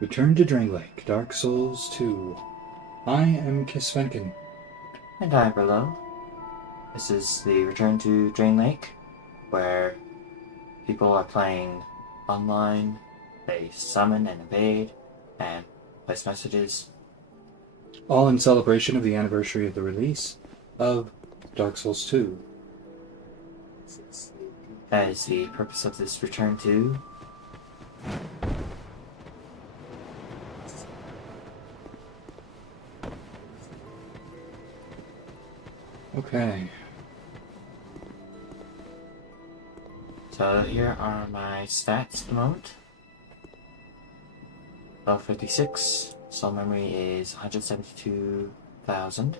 Return to Drangleic, Dark Souls 2. I am Kisvenkin. And I'm Berlo. This is the Return to Drangleic, where people are playing online, they summon and evade, and place messages. All in celebration of the anniversary of the release of Dark Souls 2. That is the purpose of this Return to. Okay. So here are my stats at the moment. Level 56, soul memory is 172,000.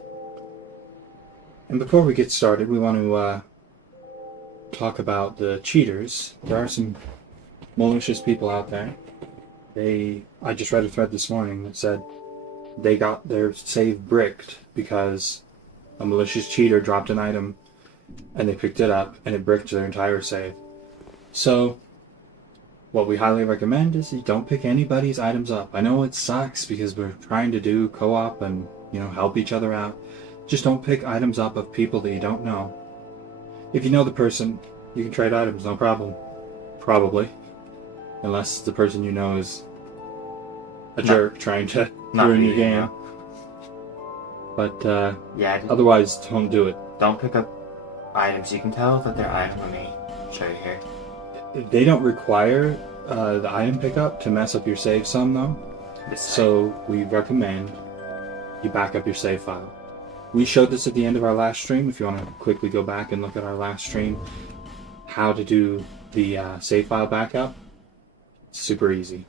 And before we get started, we want to talk about the cheaters. There are some malicious people out there. I just read a thread this morning that said they got their save bricked because a malicious cheater dropped an item and they picked it up and it bricked their entire save. So what we highly recommend is you don't pick anybody's items up. I know it sucks because we're trying to do co-op and, help each other out. Just don't pick items up of people that you don't know. If you know the person, you can trade items, no problem. Probably. Unless the person you know is a jerk trying to ruin your game. No. But Yeah. otherwise, don't do it. Don't pick up items. You can tell that they're items. Let me show you here. They don't require the item pickup to mess up your save some, though. So we recommend you back up your save file. We showed this at the end of our last stream. If you want to quickly go back and look at our last stream, how to do the save file backup. Super easy.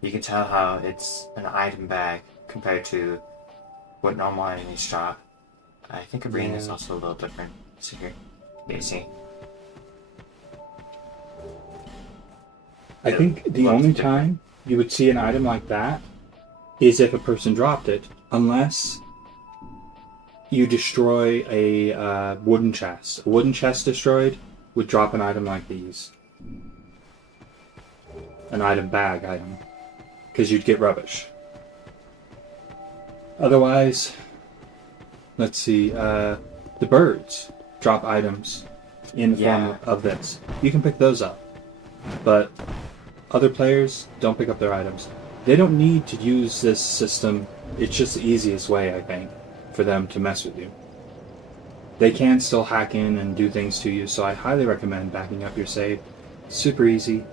You can tell how it's an item bag compared to what normal items drop. I think arena is also a little different. So here, you see. I think the only time you would see an item like that is if a person dropped it, unless you destroy a wooden chest. A wooden chest destroyed would drop an item like these. An item bag item. Because you'd get rubbish. Otherwise, let's see, the birds drop items in the form of this. You can pick those up. But other players don't pick up their items. They don't need to use this system. It's just the easiest way, I think, for them to mess with you. They can still hack in and do things to you, so I highly recommend backing up your save. Super easy.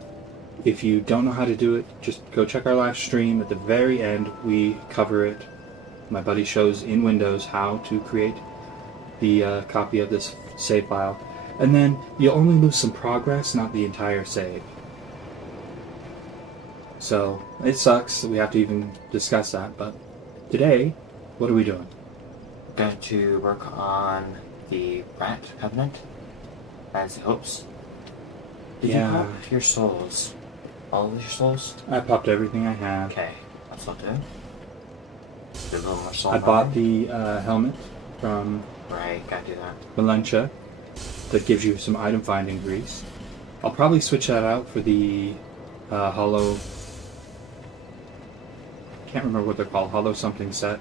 If you don't know how to do it, just go check our last stream. At the very end, we cover it. My buddy shows in Windows how to create the copy of this save file. And then you'll only lose some progress, not the entire save. So, it sucks that we have to even discuss that, but today, what are we doing? We're going to work on the Rat Covenant, as it hopes. Did you pop your souls? All of your souls? I popped everything I have. Okay, that's what I'll do. Do a little more soul. I bought the helmet from Right, gotta do that. Valencia that gives you some item finding grease. I'll probably switch that out for the hollow... can't remember what they're called, hollow something set,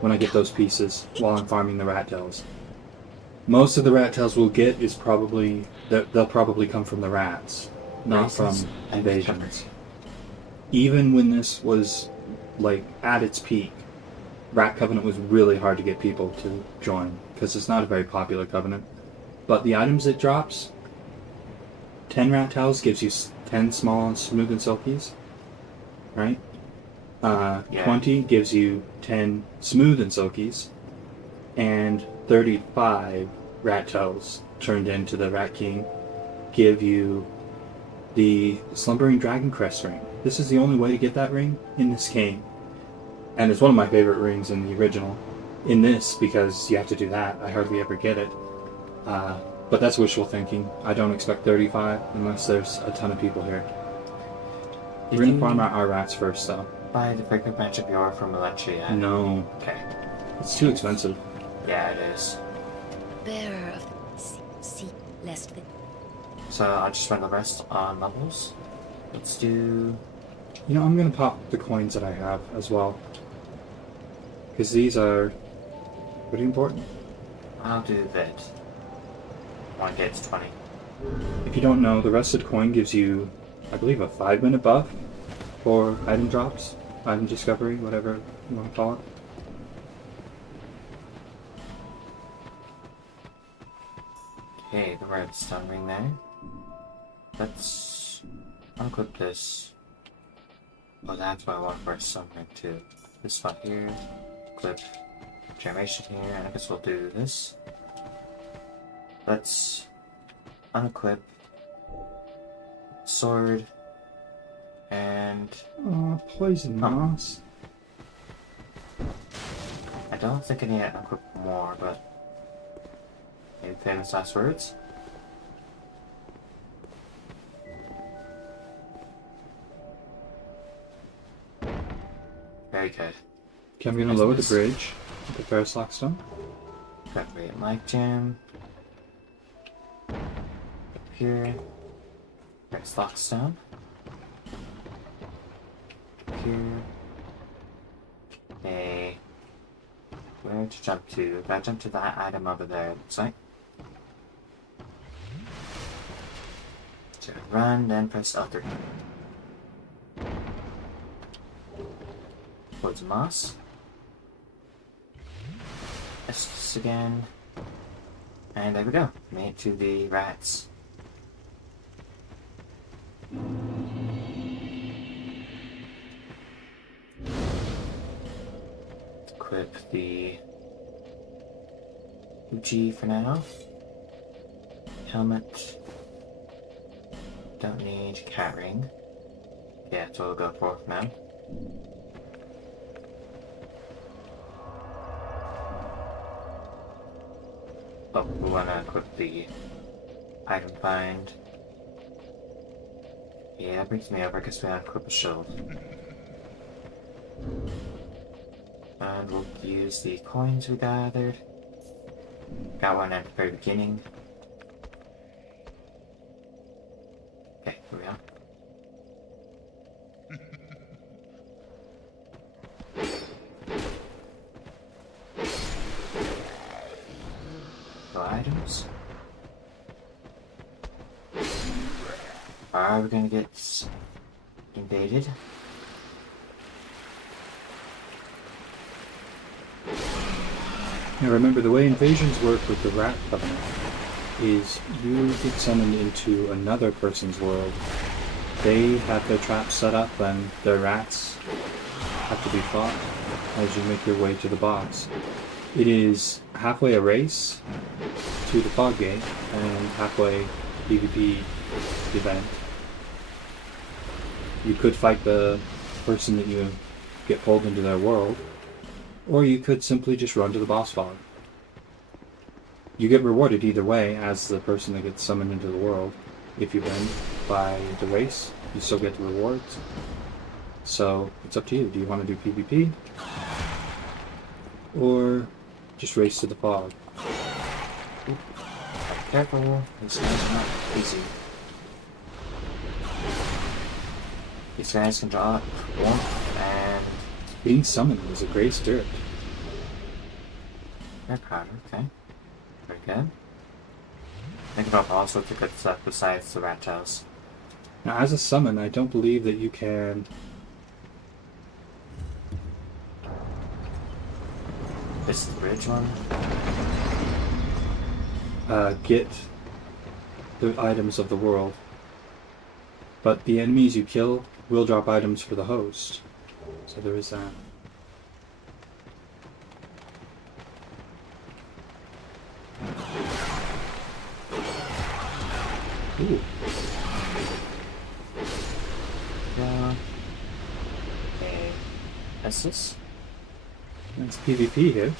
when I get those pieces while I'm farming the rat tails. Most of the rat tails we'll get is probably, they'll probably come from the rats, not from invasions. Even when this was at its peak, Rat Covenant was really hard to get people to join, because it's not a very popular covenant. But the items it drops, 10 rat tails gives you 10 small and smooth and silkies, right? 20 gives you 10 smooth and silkies, and 35 rat tails turned into the Rat King give you the Slumbering Dragon Crest ring. This is the only way to get that ring in this game. And it's one of my favorite rings in the original. In this, because you have to do that, I hardly ever get it. But that's wishful thinking. I don't expect 35 unless there's a ton of people here. We're going to farm out our rats first, though. Buy the freaking branch of yore from Valencia yet? No. Okay. It's too expensive. Yeah, it is. Bearer of the sea, lest the... So I'll just run the rest on levels. Let's do You know, I'm gonna pop the coins that I have as well. Because these are pretty important. I'll do that. 1 gets 20. If you don't know, the rusted coin gives you, I believe, a 5-minute buff for item drops, item discovery, whatever you want to call it. Okay, the redstone ring there. Let's unclip this. Oh, that's what I want for a stone ring too. This spot here, clip generation here, and I guess we'll do this. Let's unclip sword and Oh, poison moss. I don't think I need to unclip more, but maybe famous last words. Very good. Okay, I'm gonna lower the bridge with the Ferris lock stone. Got the mic jam. Up here. Next lock stone. Here. Okay. Where to jump to? Gotta jump to that item over there, it looks like. So run, then press L3. Towards moss. This again. And there we go. Made it to the rats. Equip the Uchi for now. Helmet. Don't need cat ring. Yeah, so we'll go for now. Oh, we want to equip the item find. Yeah, that brings me over. I guess we want to equip a shield. And we'll use the coins we gathered. Got one at the very beginning. Okay, here we are. Items. Are we gonna get invaded? Now remember, the way invasions work with the Rat Covenant is you get summoned into another person's world. They have their traps set up and their rats have to be fought as you make your way to the boss. It is halfway a race to the fog gate and halfway PvP event. You could fight the person that you get pulled into their world, or you could simply just run to the boss fog. You get rewarded either way as the person that gets summoned into the world. If you win by the race, you still get the rewards. So it's up to you. Do you want to do PvP? Or just race to the fog? Careful, these guys are not easy. These guys can drop warmth and Being summoned is a great spirit. air powder, okay. Very good. Think about all sorts of good stuff besides the rat tails. Now, as a summon, I don't believe that you can... This is the bridge one. Get the items of the world. But the enemies you kill will drop items for the host. So there is that. Ooh. Yeah. Okay. That's this. That's PvP here.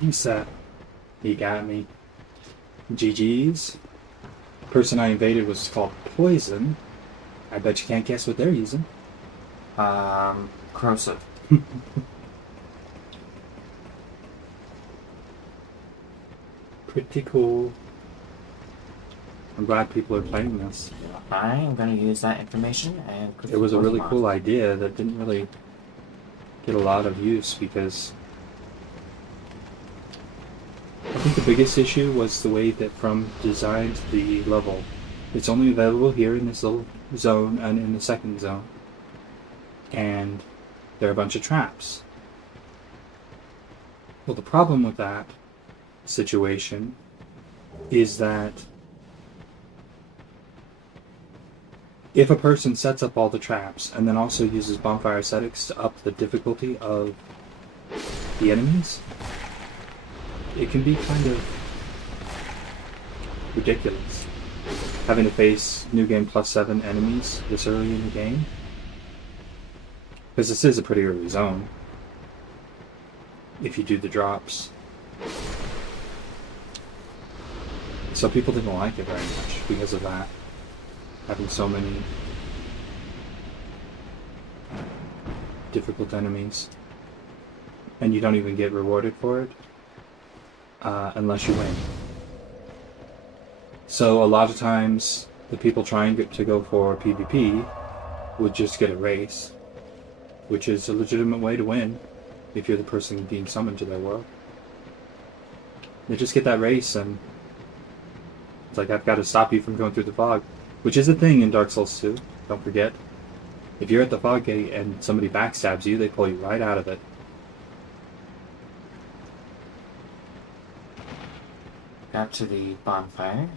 What's that? He got me. GG's. Person I invaded was called Poison. I bet you can't guess what they're using. Corrosive. pretty cool. I'm glad people are playing this. I'm gonna use that information and... It was a really cool idea that didn't really get a lot of use because I think the biggest issue was the way that From designed the level. It's only available here in this little zone and in the second zone. And there are a bunch of traps. Well, the problem with that situation is that if a person sets up all the traps and then also uses bonfire ascetics to up the difficulty of the enemies, it can be kind of ridiculous having to face New Game Plus 7 enemies this early in the game. Because this is a pretty early zone if you do the drops. So people didn't like it very much because of that. Having so many difficult enemies. And you don't even get rewarded for it unless you win. So a lot of times the people trying to go for PvP would just get a race, which is a legitimate way to win if you're the person being summoned to their world. They just get that race and it's like, I've got to stop you from going through the fog. Which is a thing in Dark Souls 2, don't forget. If you're at the fog gate and somebody backstabs you, they pull you right out of it. Back to the bonfire.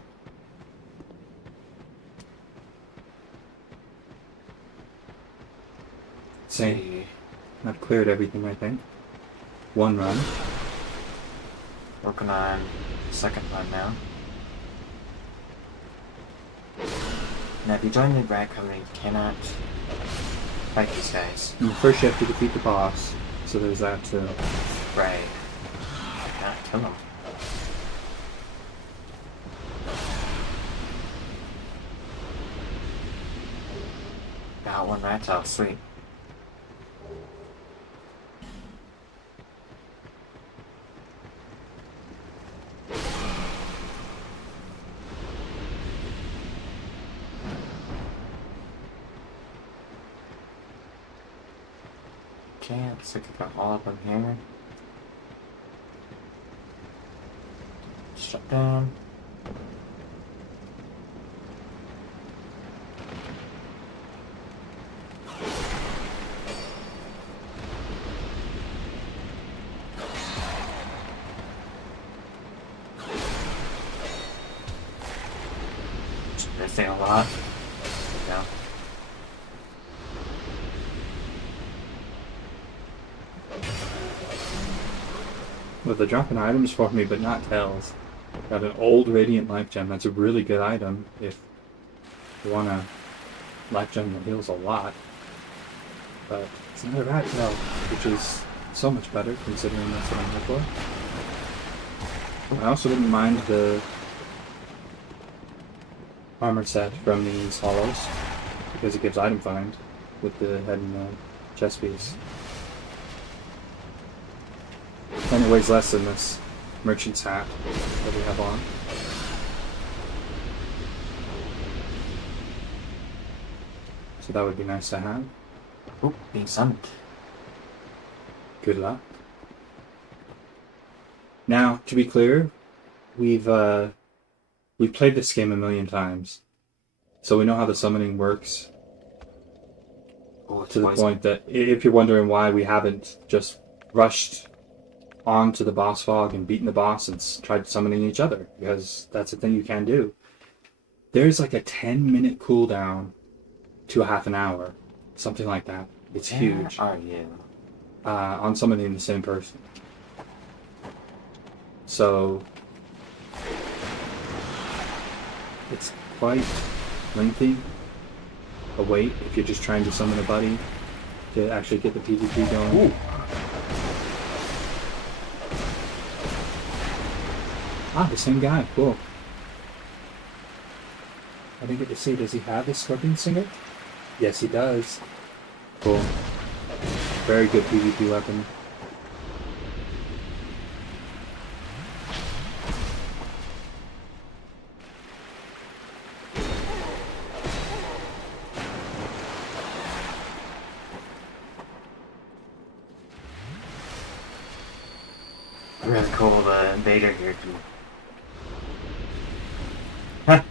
Same. I've cleared everything, I think. One run. Working on the second run now. Now, if you join the Rat Company, you cannot fight these guys. And first you have to defeat the boss, so there's that too. Right. You cannot kill them. Got one rat tail, sweet. Okay, looks like I got all of them here. Shut down. Just missing a lot. Yeah. Well, they're dropping items for me, but not tells. Got an old Radiant Life Gem. That's a really good item if you want a Life Gem that heals a lot. But it's not a rat tail, which is so much better considering that's what I'm here for. I also wouldn't mind the armor set from these hollows because it gives item find with the head and the chest piece. And it weighs less than this merchant's hat that we have on. So that would be nice to have. Oop, being summoned. Good luck. Now, to be clear, we've played this game a million times, so we know how the summoning works. Oh, To the point that if you're wondering why we haven't just rushed onto the boss fog and beaten the boss and tried summoning each other, because that's a thing you can do. There's like a 10-minute cooldown to a half an hour, something like that. It's huge. Are you? On summoning the same person. So it's quite lengthy a wait if you're just trying to summon a buddy to actually get the PvP going. Ooh. Ah, the same guy. Cool. I didn't get to see. Does he have his Scorpion Singer? Yes, he does. Cool. Very good PvP weapon. invader here too. Huh.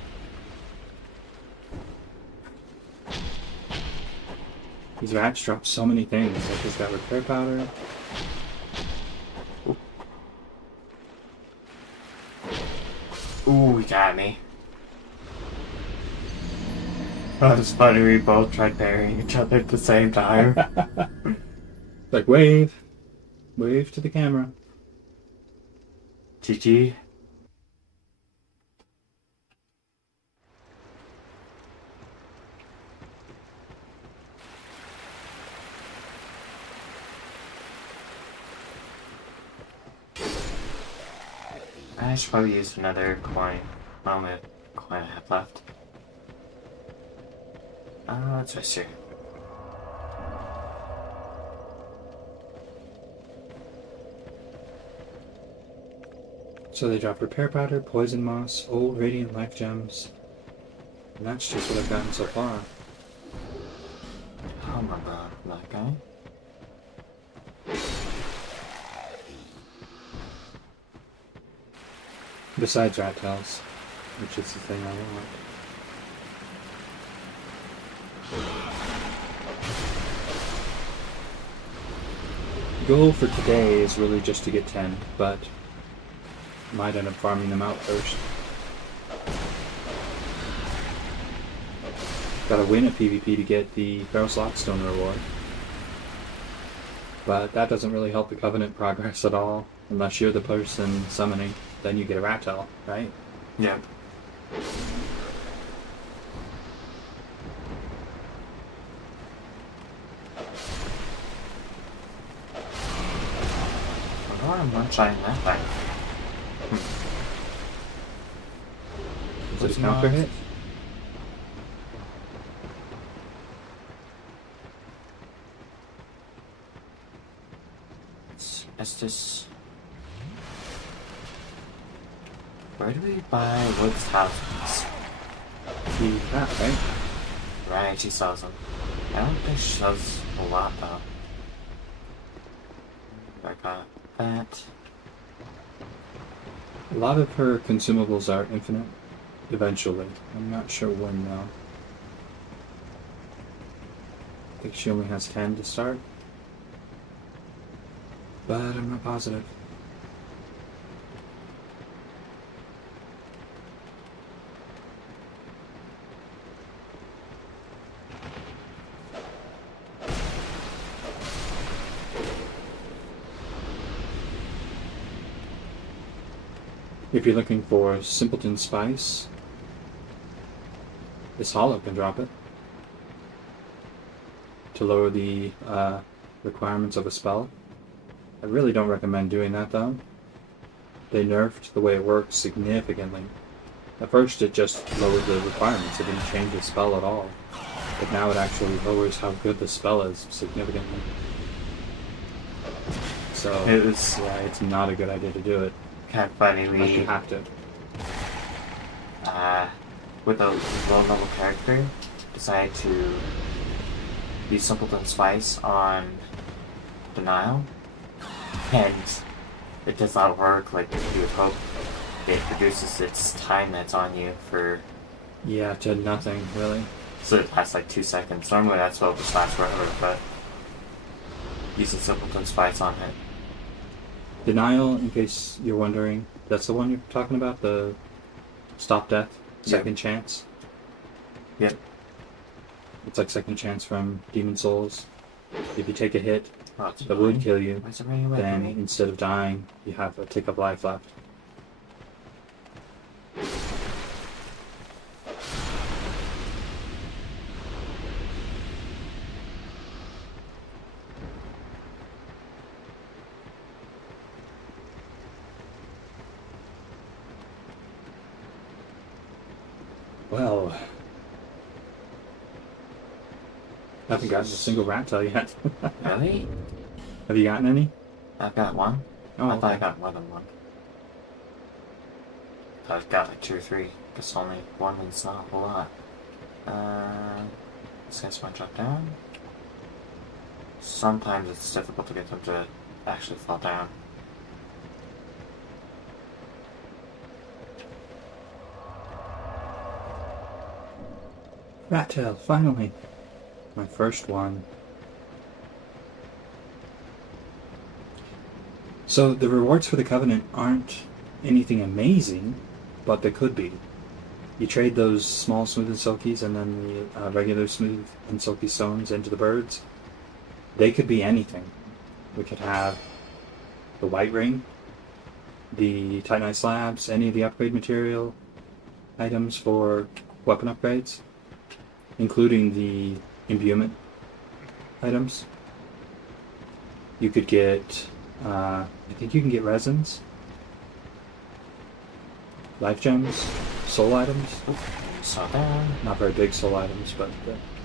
These rats drop so many things. Like he's got repair powder. Ooh, he got me. Oh, it's funny we both tried burying each other at the same time. Like wave. Wave to the camera. GG. I should probably use another coin. How many coin I have left? Let's just see. So they drop repair powder, poison moss, old radiant life gems. And that's just what I've gotten so far. Oh my god, that guy. Besides rat tails, which is the thing I want. The goal for today is really just to get 10, but might end up farming them out first. Gotta win a PvP to get the Feral Slotstone reward. But that doesn't really help the Covenant progress at all, unless you're the person summoning. Then you get a rat tail, right? Yep. I'm one-shotting that thing. Is it a counter hit? It's just... Where do we buy Woods houses? The cat, right? Right, she sells them. I don't think she sells a lot though. I got that. A lot of her consumables are infinite, eventually. I'm not sure when though. I think she only has 10 to start. But I'm not positive. If you're looking for Simpleton Spice, this hollow can drop it. To lower the requirements of a spell. I really don't recommend doing that though. They nerfed the way it works significantly. At first it just lowered the requirements, it didn't change the spell at all. But now it actually lowers how good the spell is significantly. So yeah, it's not a good idea to do it. Kind of funny, Unless you we, have to. with a low-level character, decided to use Simpleton Spice on Denial, and it does not work like you would hope. It reduces its time that's on you for... Yeah, to nothing, really. So it lasts like 2 seconds. Normally that's what would last forever, but using Simpleton Spice on it. Denial, in case you're wondering, that's the one you're talking about? The stop death, second chance? Yep. It's like second chance from Demon Souls. If you take a hit Oh, it's that would kill you, Why is it running away from then me? instead of dying, you have a tick of life left. Well, I haven't gotten a single rat tail yet. Really? Have you gotten any? I've got one. Oh, I thought I okay. got more than one. I've got like 2 or 3. Guess only one is not a whole lot. This guy's might drop down. Sometimes it's difficult to get them to actually fall down. Rat tail, finally! My first one. So the rewards for the Covenant aren't anything amazing, but they could be. You trade those small smooth and silkies and then the regular smooth and silky stones into the birds. They could be anything. We could have the white ring, the titanite slabs, any of the upgrade material items for weapon upgrades, including the imbuement items. You could get, I think you can get resins, life gems, soul items. Saw that. Not very big soul items, but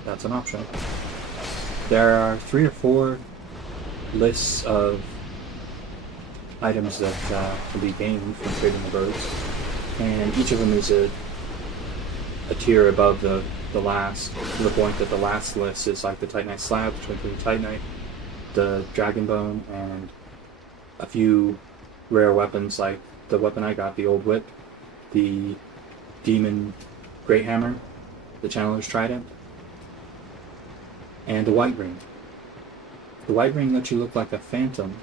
that's an option. There are 3 or 4 lists of items that can be gained from trading the birds, and each of them is a tier above the last, to the point that the last list is like the titanite slab, which includes titanite, the dragon bone, and a few rare weapons like the weapon I got, the old whip, the demon great hammer, the channeler's trident, and the white ring. The white ring lets you look like a phantom.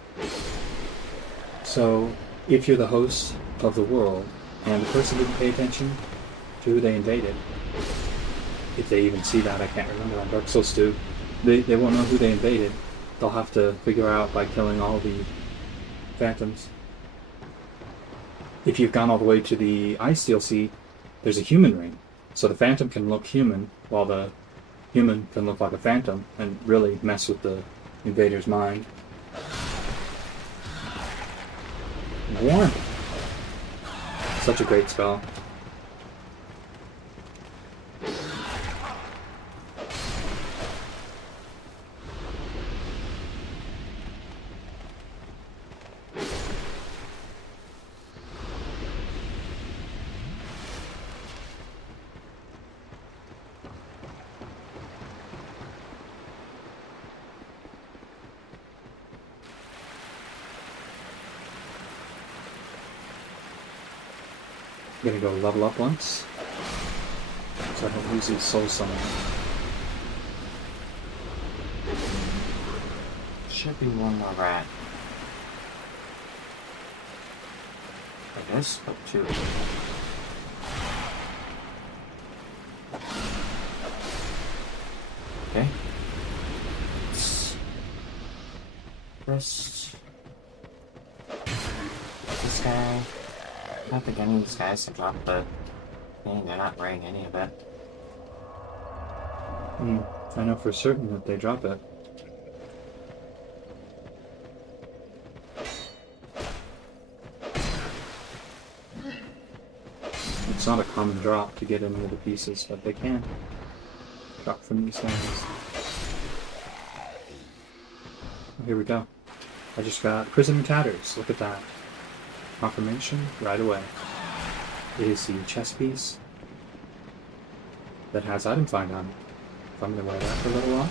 So if you're the host of the world and the person didn't pay attention to who they invaded, if they even see that, I can't remember on Dark Souls 2, they won't know who they invaded. They'll have to figure out by killing all the phantoms. If you've gone all the way to the Ice DLC, there's a human ring. So the phantom can look human, while the human can look like a phantom and really mess with the invader's mind. Warm. Such a great spell. I'm gonna go level up once, so I don't lose these soul summon. Should be one more rat. I guess, but 2. Okay. First, this guy. I don't think any of these guys can drop the thing. They're not wearing any of it. I know for certain that they drop it. It's not a common drop to get any of the pieces, but they can drop from these guys. Oh, here we go. I just got Prison and Tatters. Look at that. Confirmation right away. It is the chess piece that has item find on it. So I'm going to wear that for a little while.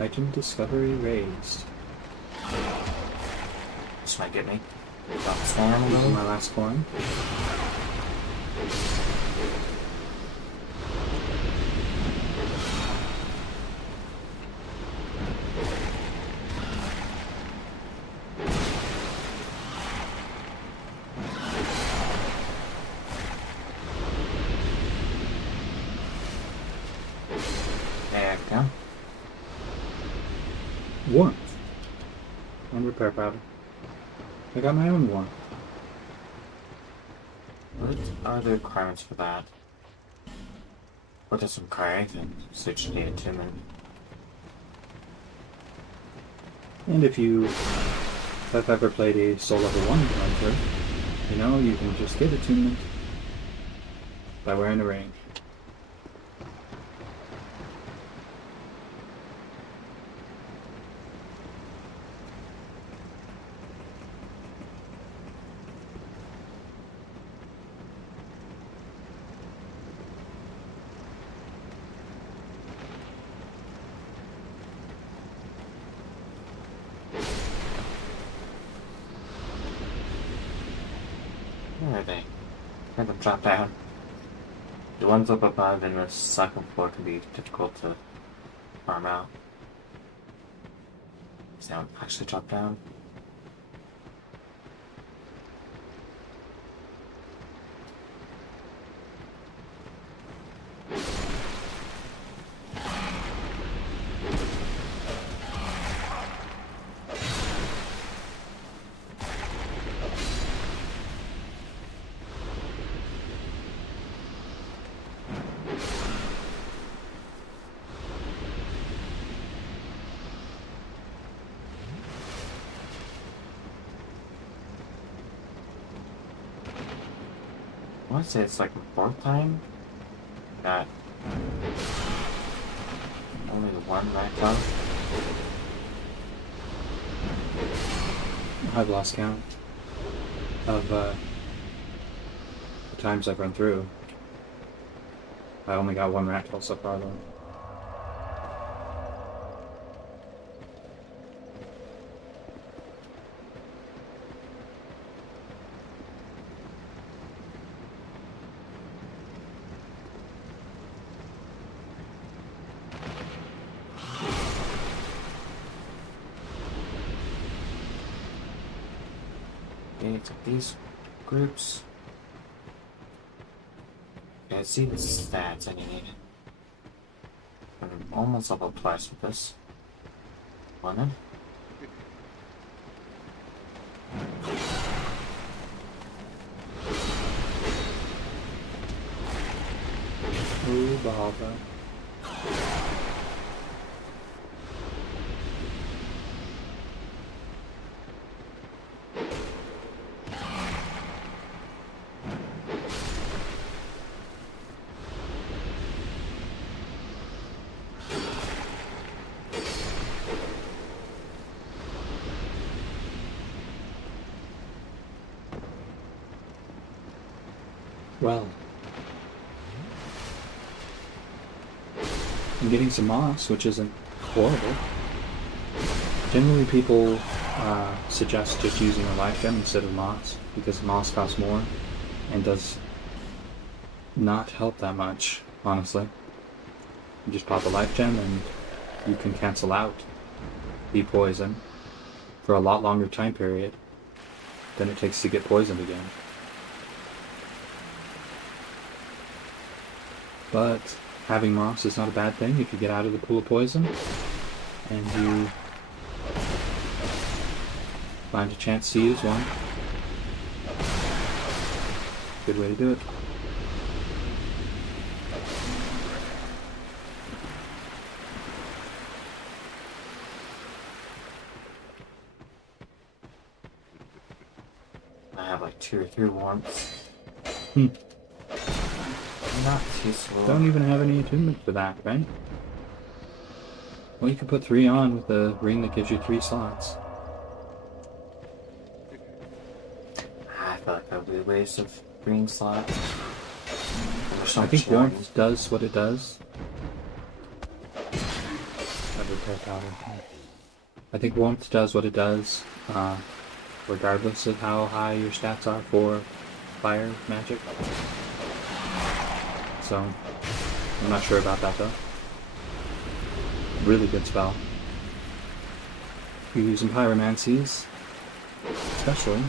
Item discovery raised. This might get me. Stand Using my last coin. There we go. Warmth. And repair powder. I got my own one. What are the requirements for that? What does some carry and switch to the attunement? And if you have ever played a Soul Level 1 character, you know you can just get attunement by wearing a ring. Where are they? Heard them drop down. The ones up above in the second floor can be difficult to farm out. Does that actually drop down? I want to say it's like the fourth time that only the one right now. I've lost count of the times I've run through. I only got one rat tail so far though. Okay, take these groups. Okay, see the stats I need. I'm almost level twice with this. One then. Ooh, Bahava. Well, I'm getting some moss, which isn't horrible. Generally, people suggest just using a life gem instead of moss, because moss costs more and does not help that much, honestly. You just pop a life gem and you can cancel out the poison for a lot longer time period than it takes to get poisoned again. But having moss is not a bad thing if you get out of the pool of poison and you find a chance to use one. Good way to do it. I have like 2 or 3 warmths. Hmm. Not too slow. Don't even have any attunement for that, right? Well, you can put 3 on with the ring that gives you 3 slots. I feel like that would be a waste of green slots. I think warmth does what it does. I think warmth does what it does, regardless of how high your stats are for fire magic. So, I'm not sure about that though. Really good spell. You're using pyromancies, especially.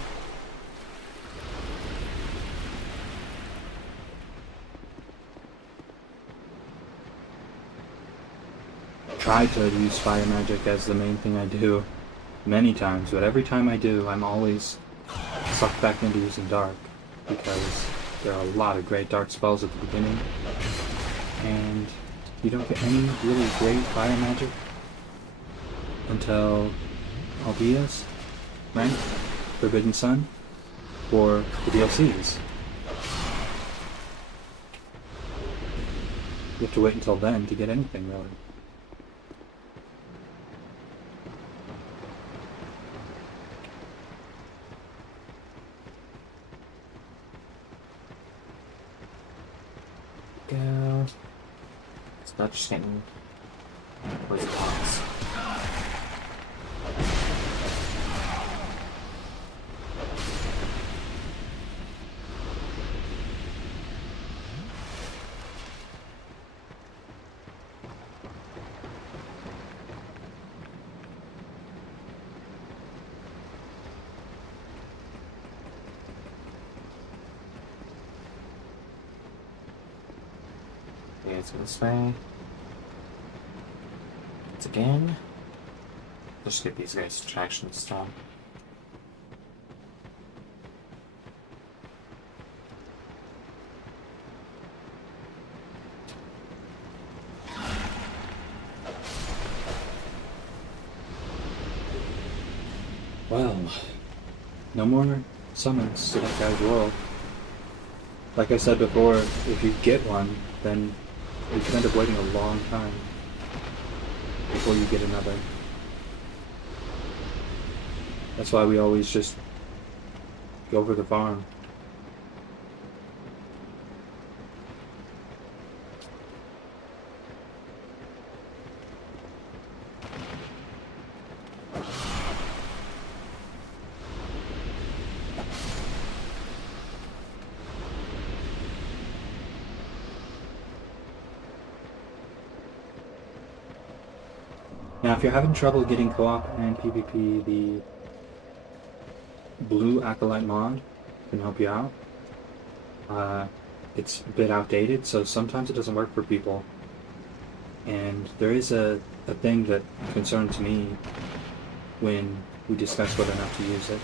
Try to use fire magic as the main thing I do many times, but every time I do, I'm always sucked back into using dark, because there are a lot of great dark spells at the beginning, and you don't get any really great fire magic until Albia's, right? Forbidden Sun, or the DLCs. You have to wait until then to get anything, really. Go. It's not just getting poison box. let's go this way. Once again. Just get these guys distractions done. Well, no more summons to that guy's world. Like I said before, if you get one, then you could end up waiting a long time before you get another. That's why we always just go over the farm. Now, if you're having trouble getting co-op and PvP, the Blue Acolyte mod can help you out. It's a bit outdated, so sometimes it doesn't work for people. And there is a thing that concerns me when we discuss whether or not to use it.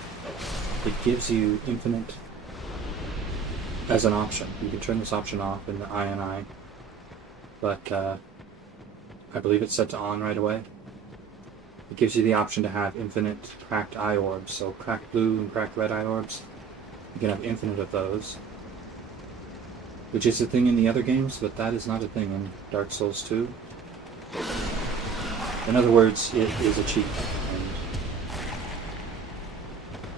It gives you infinite as an option. You can turn this option off in the INI, but I believe it's set to on right away. It gives you the option to have infinite cracked eye orbs, so cracked blue and cracked red eye orbs. You can have infinite of those, which is a thing in the other games, but that is not a thing in Dark Souls 2. In other words, it is a cheat, and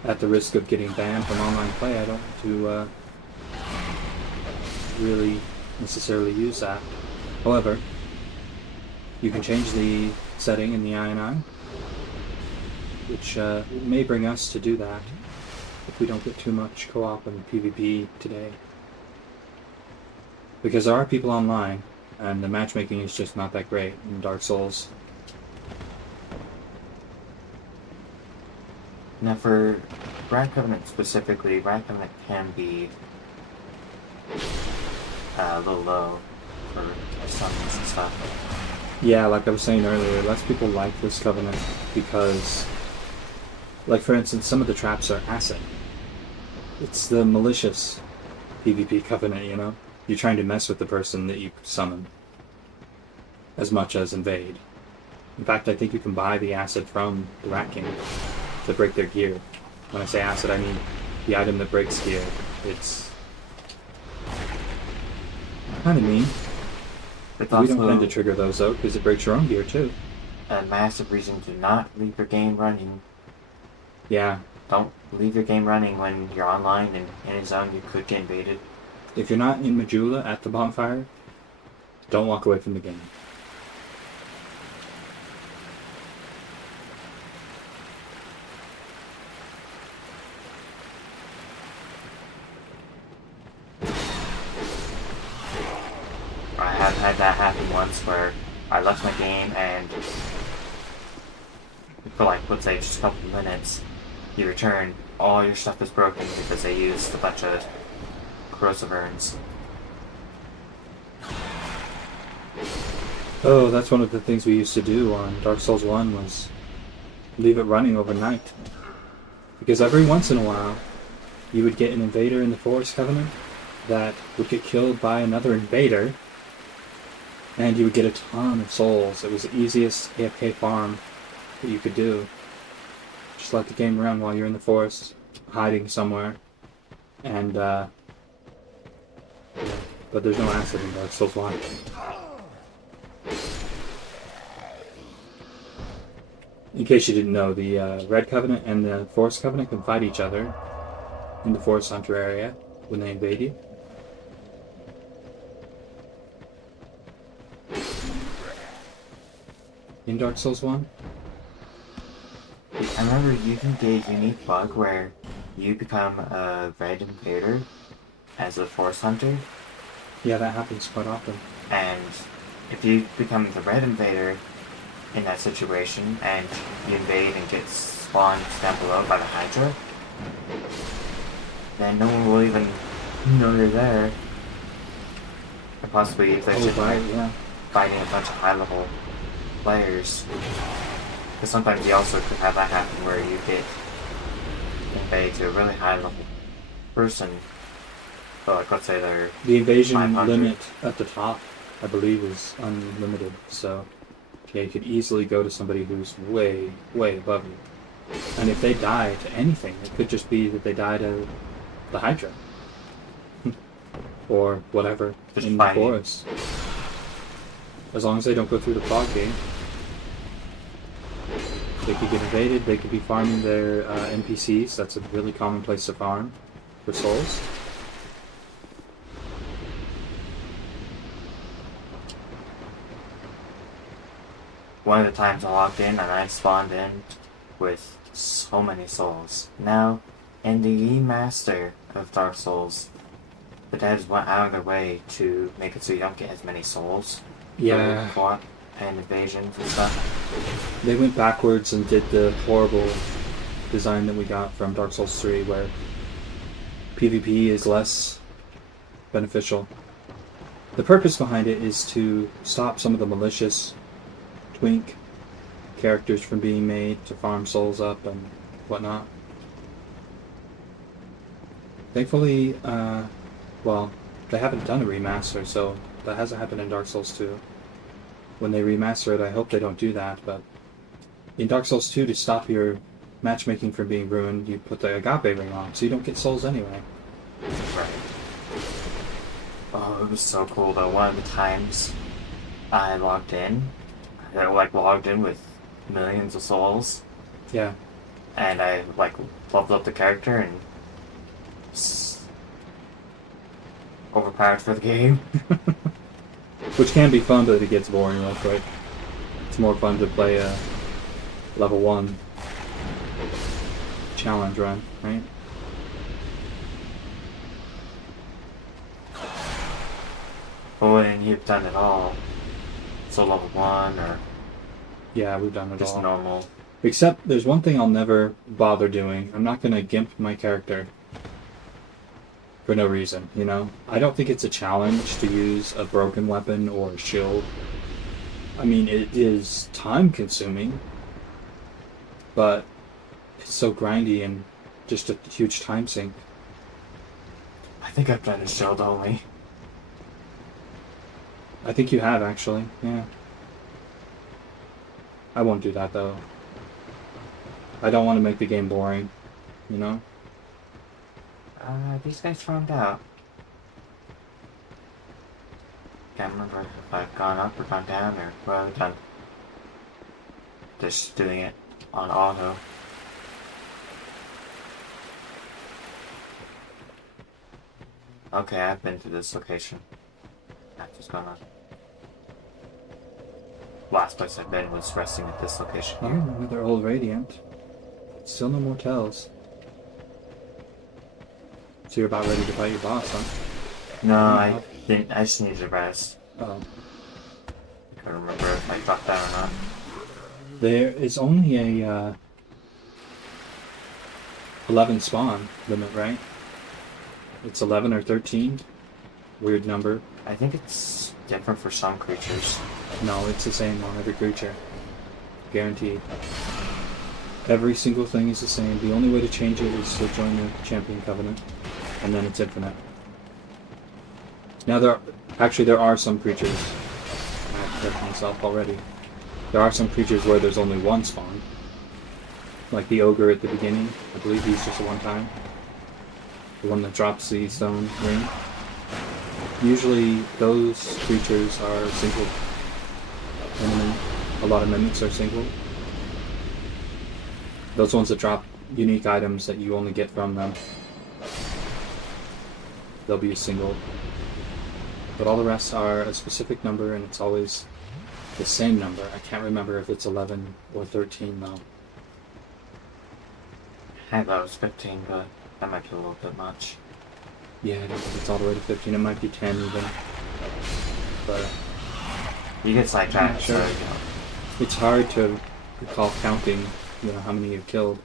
at the risk of getting banned from online play, I don't want to really necessarily use that. However, you can change the setting in the INI, which may bring us to do that if we don't get too much co-op and PvP today. Because there are people online, and the matchmaking is just not that great in Dark Souls. Now for Rat Covenant specifically, Rat Covenant can be a little low for summons and stuff. Yeah, like I was saying earlier, less people like this Covenant because, like for instance, some of the traps are acid. It's the malicious PvP Covenant, you know? You're trying to mess with the person that you summon as much as invade. In fact, I think you can buy the acid from the Rat King to break their gear. When I say acid, I mean the item that breaks gear. It's kind of mean. It's We don't also tend to trigger those though, because it breaks your own gear too. a massive reason to not leave your game running. Yeah, Don't leave your game running when you're online and in a zone you could get invaded. if you're not in Majula at the bonfire, don't walk away from the game. I have had that happen once where I left my game and for like, let's say, just a couple of minutes, you return, all your stuff is broken because they used a bunch of corrosive urns. Oh, that's one of the things we used to do on Dark Souls 1 was leave it running overnight. Because every once in a while, you would get an invader in the Forest Covenant that would get killed by another invader, and you would get a ton of souls. It was the easiest AFK farm that you could do. Just let the game run while you're in the forest, hiding somewhere, and but there's no acid in Dark Souls 1. In case you didn't know, the Red Covenant and the Forest Covenant can fight each other in the Forest Hunter area when they invade you. In Dark Souls 1? I remember you can get a unique bug where you become a red invader as a forest hunter, Yeah, that happens quite often. and if you become the red invader in that situation and you invade and get spawned down below by the Hydra, then no one will even know you're there. And possibly if they Oh, should right, yeah. fighting a bunch of high-level players. Because sometimes you also could have that happen where you get invaded to a really high-level person. So, like, let's say they're The invasion 500. limit at the top, I believe, is unlimited. So, yeah, you could easily go to somebody who's way, way above you. And if they die to anything, it could just be that they die to the Hydra. Or whatever Just in the fighting. forest. As long as they don't go through the fog gate. They could get invaded, they could be farming their NPCs. That's a really common place to farm for souls. One of the times I logged in and I spawned in with so many souls. Now, in the remaster of Dark Souls, the devs went out of their way to make it so you don't get as many souls. Yeah. For plot and invasions and stuff. They went backwards and did the horrible design that we got from Dark Souls 3 where PvP is less beneficial. The purpose behind it is to stop some of the malicious twink characters from being made to farm souls up and whatnot. Thankfully, well, they haven't done a remaster, so that hasn't happened in Dark Souls 2. When they remaster it, I hope they don't do that, but in Dark Souls 2, to stop your matchmaking from being ruined, you put the agape ring on, so you don't get souls anyway. Right. Oh, it was so cool though. One of the times I logged in, I logged in with millions of souls, Yeah. and I leveled up the character and overpowered for the game. Which can be fun, but it gets boring real quick. It's more fun to play a level 1 challenge run, right? But when you've done it all, so level 1 or Yeah, we've done it just all. normal. Except there's one thing I'll never bother doing. I'm not going to gimp my character for no reason, you know? I don't think it's a challenge to use a broken weapon or a shield. I mean, it is time consuming, but it's so grindy and just a huge time sink. I think I've done a shield only. I think you have, actually, yeah. I won't do that, though. I don't want to make the game boring, you know? These guys farmed out. Can't remember if I've gone up or gone down or what I've done. Just doing it on auto. Okay, I've been to this location. I've just gone on. Last place I've been was resting at this location Oh, here. another old Radiant. Still no more tells. So you're about ready to fight your boss, huh? No, I just needed to rest. Oh. I can't remember if I got that or not. There is only a 11 spawn limit, right? It's 11 or 13. Weird number. I think it's different for some creatures. No, it's the same on every creature. Guaranteed. Every single thing is the same. The only way to change it is to join the Champion Covenant, and then it's infinite. Now there are some creatures. I've checked myself already. There are some creatures where there's only one spawn. Like the ogre at the beginning. I believe he's just a one-time. The one that drops the stone ring. Usually those creatures are single. And a lot of mimics are single. Those ones that drop unique items that you only get from them. They'll be a single. But all the rest are a specific number, and it's always the same number. I can't remember if it's 11 or 13 though. I thought it was 15, but that might be a little bit much. Yeah, I don't think it's all the way to 15. It might be 10 even. But You get sidetracked, Sure. so, you know. it's hard to recall counting, you know, how many you've killed.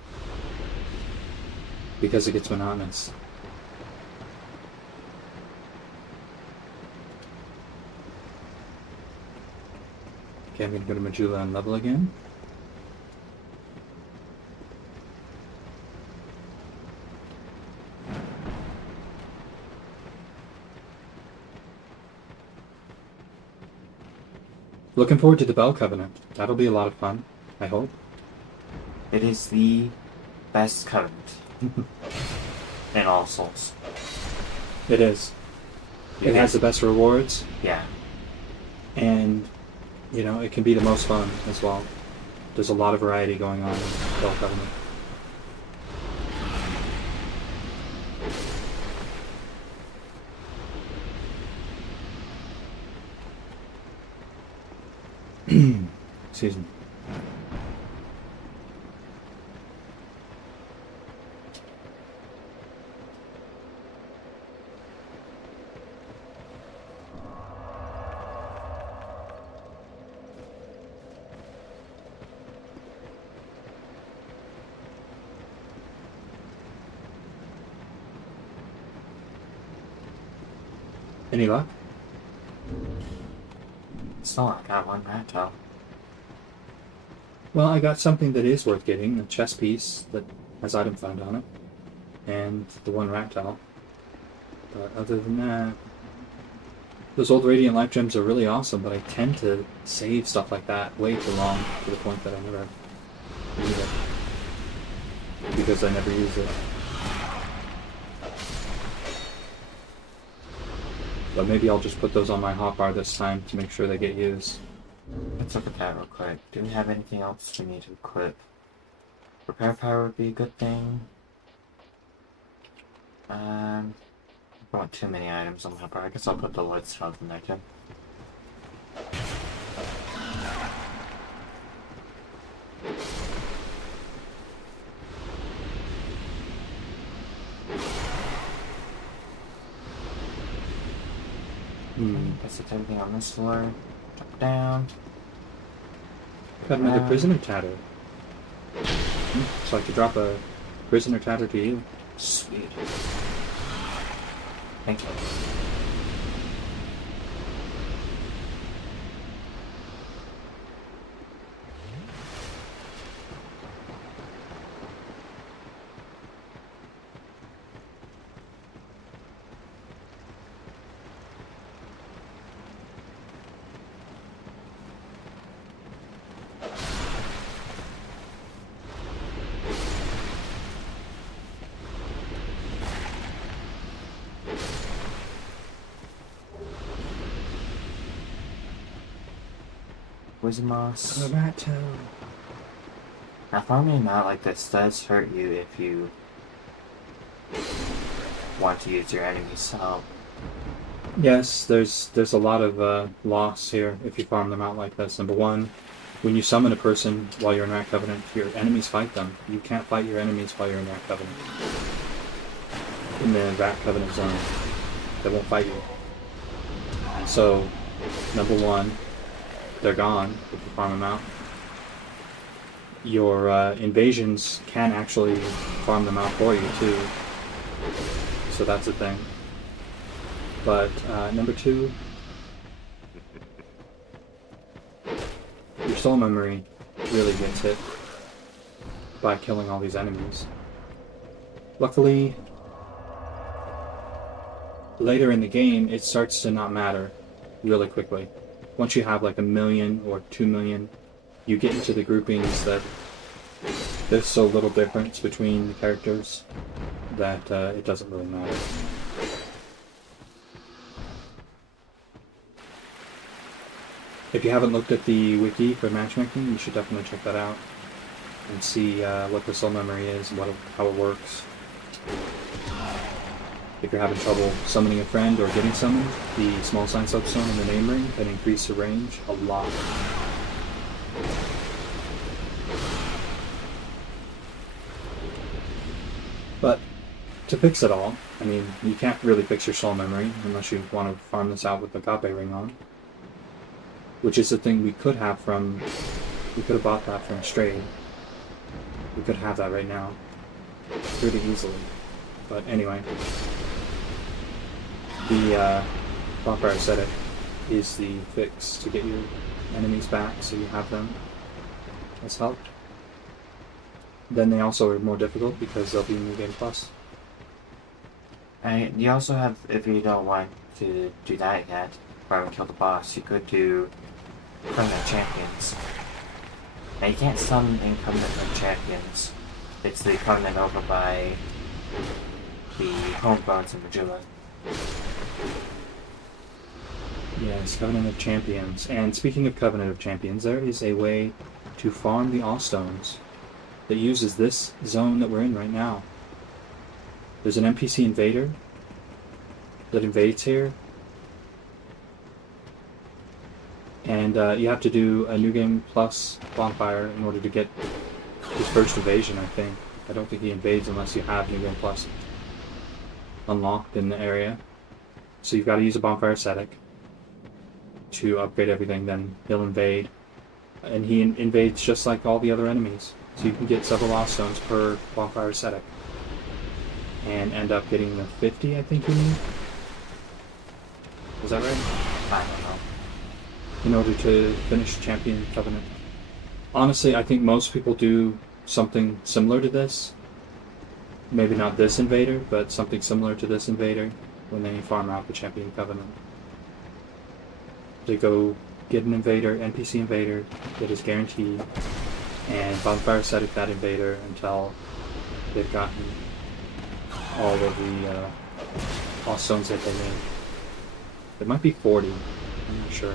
Because it gets monotonous. Okay, I'm gonna go to Majula and level again. Looking forward to the Bell Covenant. That'll be a lot of fun, I hope. It is the best covenant in all Souls. It is. It has the best rewards, Yeah. and, you know, it can be the most fun as well. There's a lot of variety going on in Bell Covenant. Excuse me. Any luck? It's not like I got one rat tail. Well, I got something that is worth getting, a chess piece that has item found on it, and the one rat tail. But other than that, those old Radiant Life Gems are really awesome, but I tend to save stuff like that way too long, to the point that I never use it. Because I never use it. But maybe I'll just put those on my hotbar this time to make sure they get used. Let's look at that real quick. Do we have anything else we need to equip? Repair power would be a good thing. I want too many items on my bar. I guess I'll put the Lloyd Strength in there too. Guess it's everything on this floor. Drop down. Got another prisoner tatter. So I could drop a prisoner tatter to you. Sweet. Thank you. Poison moss. A rat tail. Now, farming them out like this does hurt you if you want to use your enemy's help. Yes, there's a lot of loss here if you farm them out like this. Number one, when you summon a person while you're in Rat Covenant, your enemies fight them. You can't fight your enemies while you're in Rat Covenant. In the Rat Covenant zone, they won't fight you. So, number one, they're gone if you farm them out. Your invasions can actually farm them out for you too. So that's a thing. But number two, your soul memory really gets hit by killing all these enemies. Luckily, later in the game, it starts to not matter really quickly. Once you have like 1 million or 2 million, you get into the groupings that there's so little difference between the characters that it doesn't really matter. If you haven't looked at the wiki for matchmaking, you should definitely check that out and see what the soul memory is and how it works. If you're having trouble summoning a friend or getting summoned, the small sign soapstone in the name ring can increase the range a lot. But to fix it all, I mean, you can't really fix your soul memory unless you want to farm this out with the Agape ring on. Which is the thing we could have from... We could have bought that from Strayed. We could have that right now. Pretty easily. But anyway. The proper aesthetic is the fix to get your enemies back, so you have them as help. Then they also are more difficult because they'll be New Game Plus. And you also have, if you don't want to do that yet, rather than kill the boss, you could do Covenant of Champions. Now you can't summon in Covenant of Champions. It's the Covenant over by the Homebones and Majula. Yes, Covenant of Champions. And speaking of Covenant of Champions, there is a way to farm the Allstones that uses this zone that we're in right now. There's an NPC invader that invades here. And you have to do a New Game Plus bonfire in order to get his first invasion, I think. I don't think he invades unless you have New Game Plus unlocked in the area. So you've got to use a bonfire ascetic to upgrade everything, then he'll invade. And he invades just like all the other enemies. So you can get several Allstones per bonfire ascetic. And end up getting the 50, I think you need. Is that right? I don't know. In order to finish Champion Covenant. Honestly, I think most people do something similar to this. Maybe not this invader, but something similar to this invader when they farm out the Champion Covenant. They go get an invader, NPC invader, that is guaranteed, and bonfire ascetic that invader until they've gotten all of the Allstones that they need. It might be 40, I'm not sure.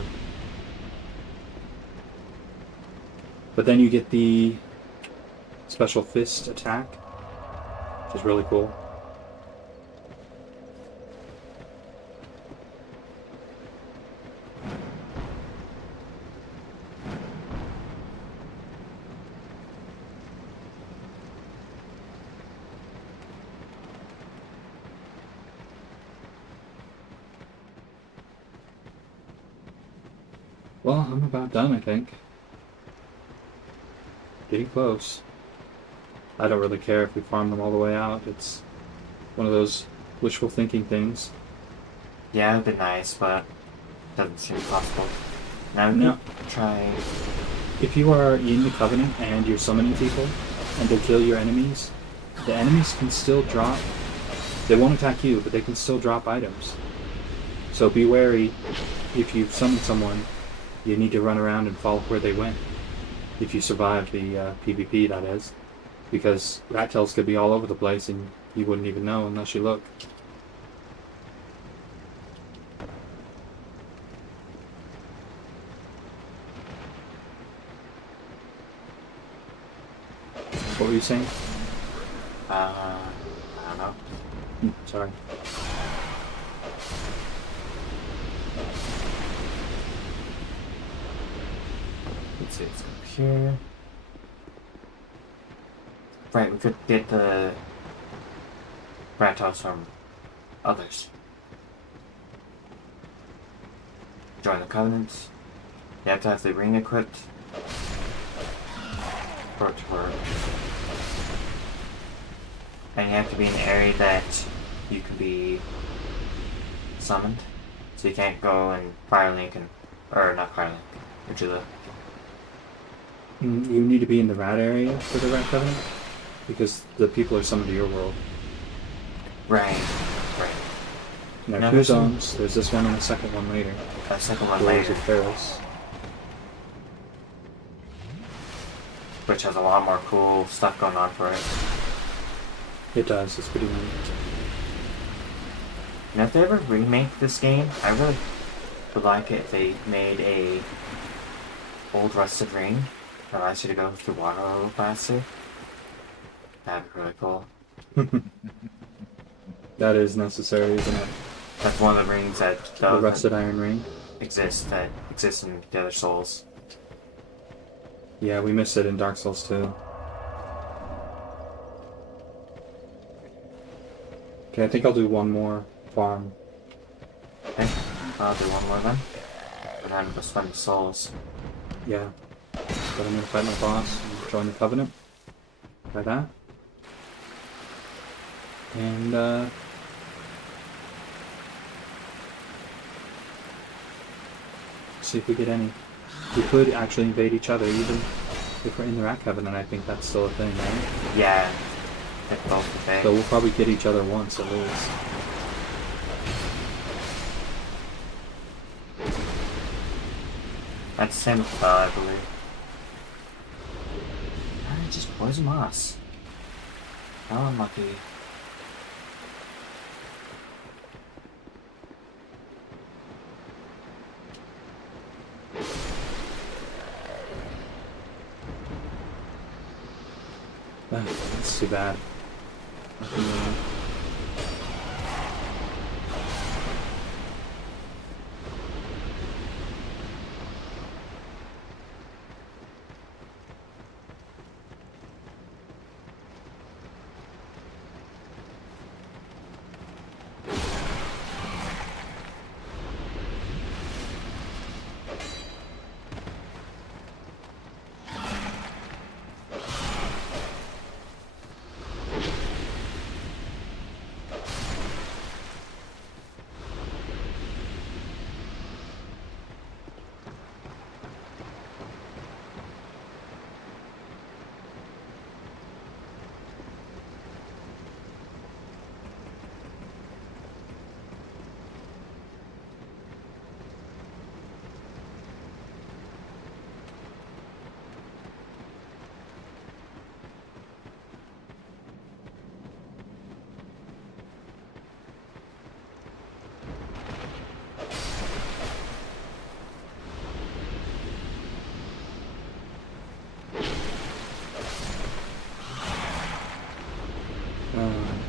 But then you get the special fist attack, which is really cool. Well, I'm about done, I think. Getting close. I don't really care if we farm them all the way out. It's one of those wishful thinking things. Yeah, it would be nice, but it doesn't seem possible. Now we No. could try. If you are in the Covenant and you're summoning people and they kill your enemies, the enemies can still drop. They won't attack you, but they can still drop items. So be wary. If you summon someone, you need to run around and follow where they went. If you survive the PvP, that is. Because rat tails could be all over the place and you wouldn't even know unless you look. What were you saying? I don't know. Sorry. Let's see, it's up here. Right, we could get the Ratos from others. Join the Covenants. You have to have the ring equipped for it to work. And you have to be in an area that you can be summoned. So you can't go and Firelink and... or not Firelink, Majula. You need to be in the rat area for the rat covenant because the people are summoned to your world. Right. Now, No, two there's zones. There's this one and a second one later. That second one Doors later, of Paris. which has a lot more cool stuff going on for it. It does. It's pretty neat. Now, if they ever remake this game, I really would like it if they made a old rusted ring that allows you to go through water a little faster. That'd be really cool. That is necessary, isn't it? That's one of the rings that The rusted iron ring. exists in the other Souls. Yeah, we missed it in Dark Souls 2. Okay, I think I'll do one more farm. Okay, I'll do one more then. And then we'll spend the Souls. Yeah. But I'm gonna fight my boss and join the Covenant. Try that. And, see if we get any. We could actually invade each other, even if we're in the Rat Covenant. I think that's still a thing, right? Yeah. They're both the thing. So we'll probably get each other once at least. That's the same with the bow, I believe. Just poison moss. How unlucky. That's too bad. Nothing more.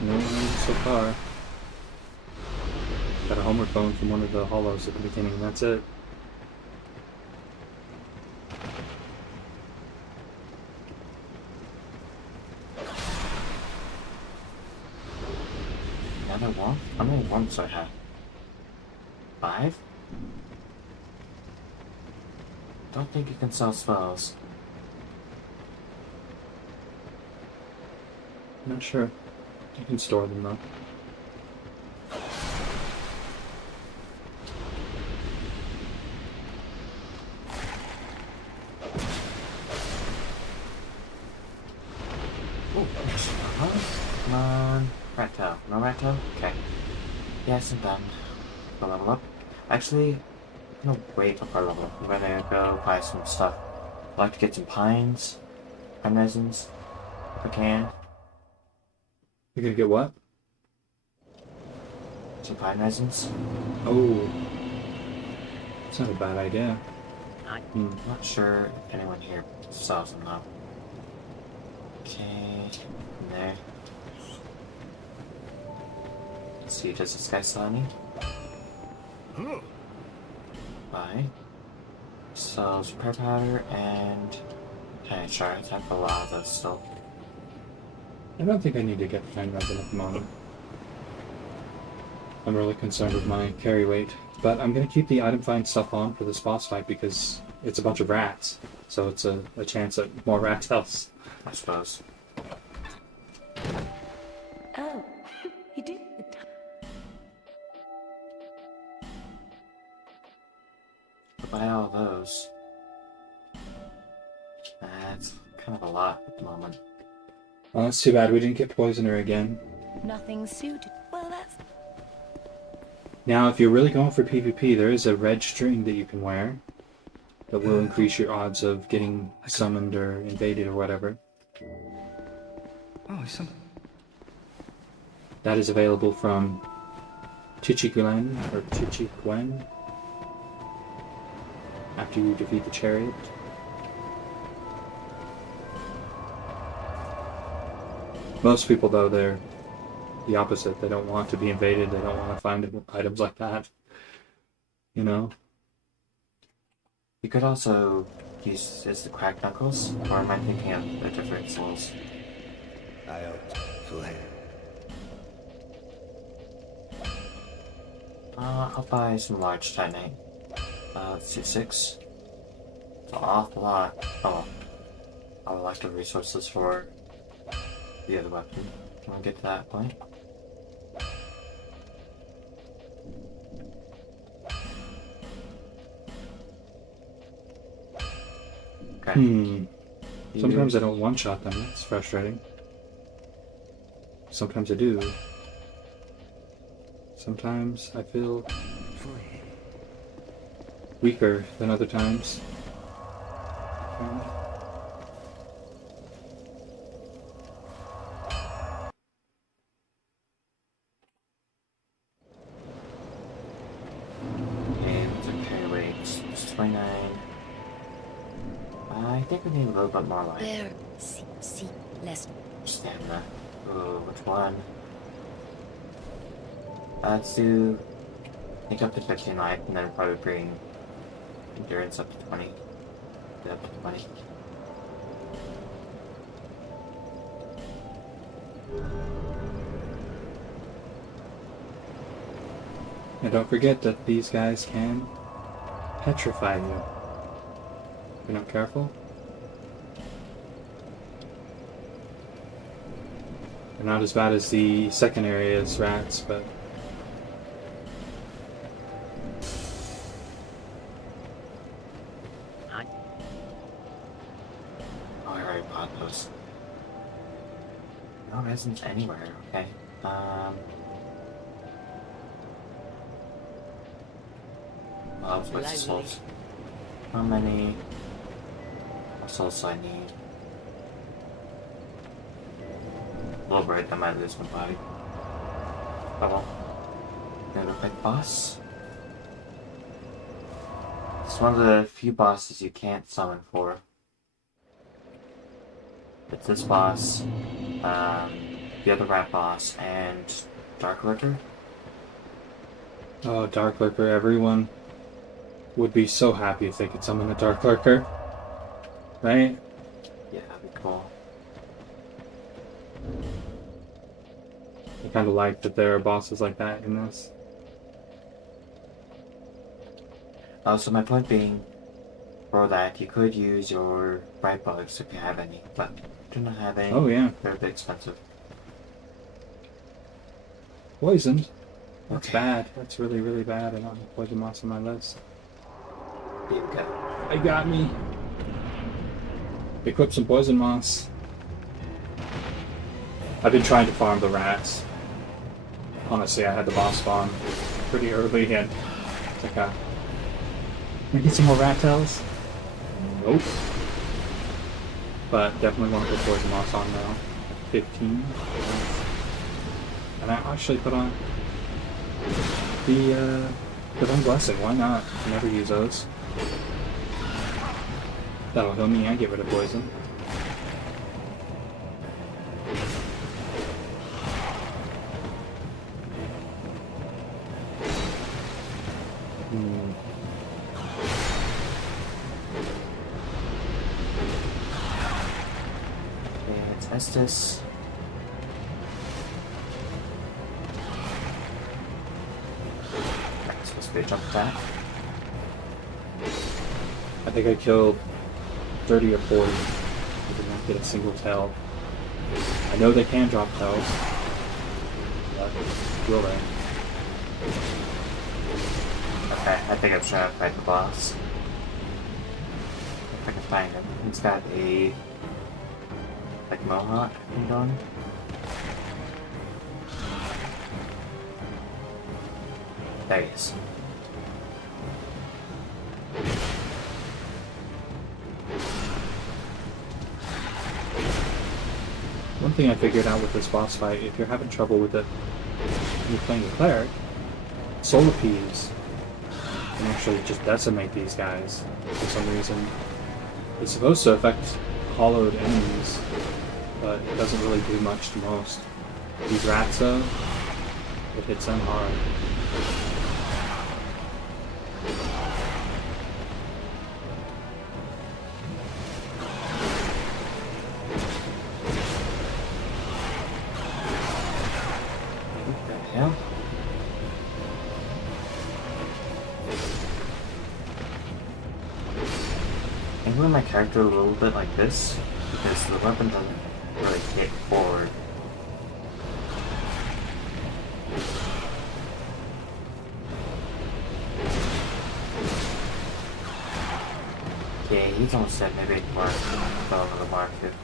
No one so far. Got a homeward bone from one of the hollows at the beginning, and that's it. Another one? How many ones do I have? 5? Don't think you can sell spells. Not sure. You can store them though. Oh, come on. Rat tail. No rat tail? Okay. Yes, I'm done. Go level up. Actually, I'm gonna wait before I level up. I'm gonna go buy some stuff. I'd like to get some pine resins, if I can. You're gonna get what? Some pine resins. Oh. It's not a bad idea. I'm not sure if anyone here sells them though. Okay, in there. Let's see, does this guy sell any? Buy. Sells repair powder and tiny shards. I have a lot of those still. I don't think I need to get fine resin at the moment. I'm really concerned with my carry weight. But I'm going to keep the item find stuff on for this boss fight because it's a bunch of rats. So it's a chance at more rat tails. I suppose. Oh, you do. Buy all those. That's kind of a lot at the moment. Well, that's too bad we didn't get Poisoner again. Nothing suited. Well, that's. Now, if you're really going for PvP, there is a red string that you can wear that will increase your odds of getting summoned or invaded or whatever. Oh, some. That is available from Chichiguen or Chichiguen after you defeat the chariot. Most people, though, they're the opposite. They don't want to be invaded. They don't want to find items like that. You know? You could also use this to crack knuckles, or am I thinking of the different souls? I'll buy some large titanite. Let's do 6. It's an awful lot. Oh, I'll elect the resources for the other weapon. Can we get to that point? Okay. Sometimes I don't one-shot them. It's frustrating. Sometimes I do. Sometimes I feel weaker than other times. Okay, what's our carry weight? It's 29. I think we need a little bit more life. There. See, less. Stamina. Ooh, which one? Let's do... I think up to 15 life, and then probably bring endurance up to 20. Up to 20. And don't forget that these guys can petrify you. If you're not careful. They're not as bad as the second area's rats, but... Oh, I already bought those. No resins anywhere, okay. Oh, what's the souls? How many souls do I need? A little bit, I might lose my body. Oh well. Gonna fight boss. It's one of the few bosses you can't summon for. It's this boss, the other rat boss, and Dark Lurker. Oh, Dark Lurker, everyone would be so happy if they could summon a Dark Lurker. Right? Yeah, that'd be cool. I kind of like that there are bosses like that in this. So my point being, for that, you could use your bright bugs if you have any, but do not have any. Oh, yeah. They're a bit expensive. Poisoned? That's Okay. bad. That's really, really bad. I don't have poison moss on my list. Here you go. They got me. Equip some poison moss. I've been trying to farm the rats. Honestly, I had the boss spawn pretty early and it's like, can I get some more rat tails? Nope. But definitely want to put poison moss on now. 15. And I actually put on the Divine Blessing. Why not? I never use those. That'll heal me and get rid of poison. Okay, let's Estus. Right, supposed to be a jump attack. I think I killed 30 or 40. I did not get a single tail. I know they can drop tails. But will they? Okay, I think I'm trying to fight the boss. If I can find him. He's got a like mohawk thing on. There he is. One thing I figured out with this boss fight, if you're having trouble with it when you're playing the cleric, solar peas can actually just decimate these guys for some reason. It's supposed to affect hollowed enemies, but it doesn't really do much to most. These rats though, it hits them hard. What the hell? I move my character a little bit like this because the weapon doesn't really hit forward. Yeah, he's almost set maybe mark. Fell over the mark 50,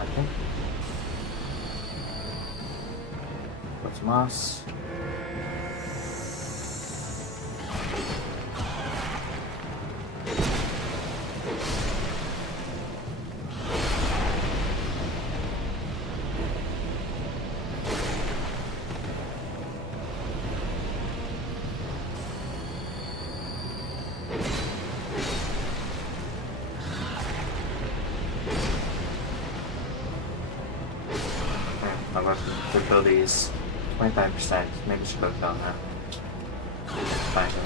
I think. What's moss? My weapon ability is 25%. Maybe I should go down that. Find him.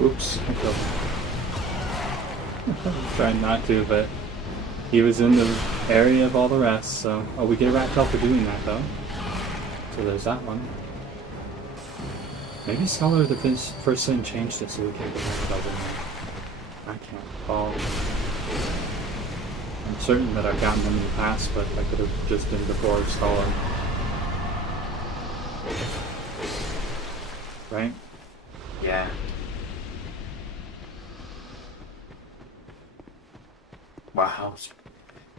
Oops, I killed him. Trying not to, but he was in the area of all the rest, so... Oh, we get a rat tail for doing that, though. So there's that one. Maybe Scholar of the First Sin changed it so we can't get rat tails in there. I can't recall. I'm certain that I've gotten them in the past, but I could have just been before Scholar. Right? Yeah. Wow.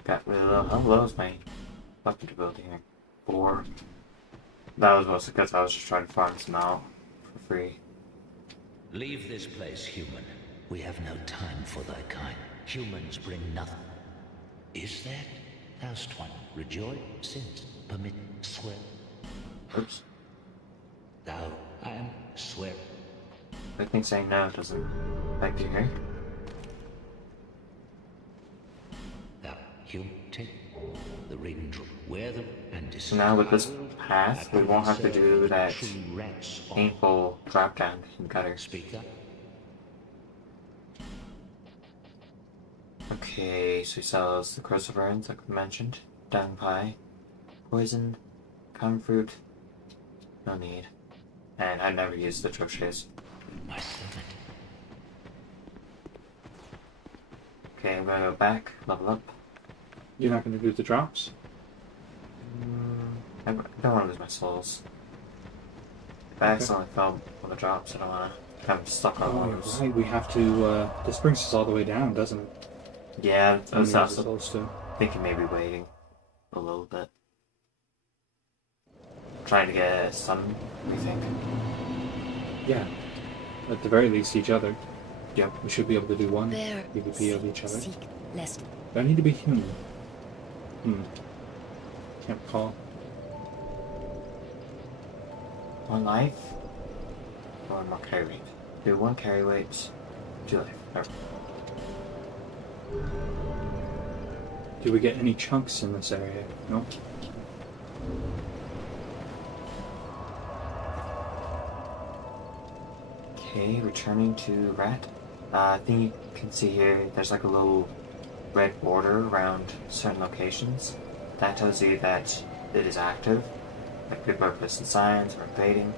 Got really low. How low is my weapon ability here? 4. That was mostly because I was just trying to farm some out for free. Leave this place, human. We have no time for thy kind. Humans bring nothing. Is that? Thou'st one. Rejoice, sins, permit, swear. Oops. Thou, I am, swear. I think saying no doesn't affect you here. Thou, human, take the ring, wear them, and So now with this path, we won't have to do that rats painful drop down in gutter. Speak up. Okay, so he sells the corrosive urns, like we mentioned, dung pie, poison, common fruit, no need. And I never used the troches. My servant. Okay, I'm gonna go back, level up. You're not going to do the drops? I don't want to lose my souls. If I accidentally fell on the drops, I don't want to have them stuck on Oh, those. right. We have to, this brings us all the way down, doesn't it? Yeah, I was also supposed to. thinking maybe waiting a little bit. Trying to get some, we think. Yeah. At the very least, each other. Yep. We should be able to do one Bear, PvP of each other. seek, lest. Do I need to be human? Can't recall. One life, or more carry weight. Do 1 carry weight, 2 life. Perfect. Do we get any chunks in this area? No? Okay, returning to rat. I think you can see here, there's like a little red border around certain locations. That tells you that it is active. Like people are posting signs or invading.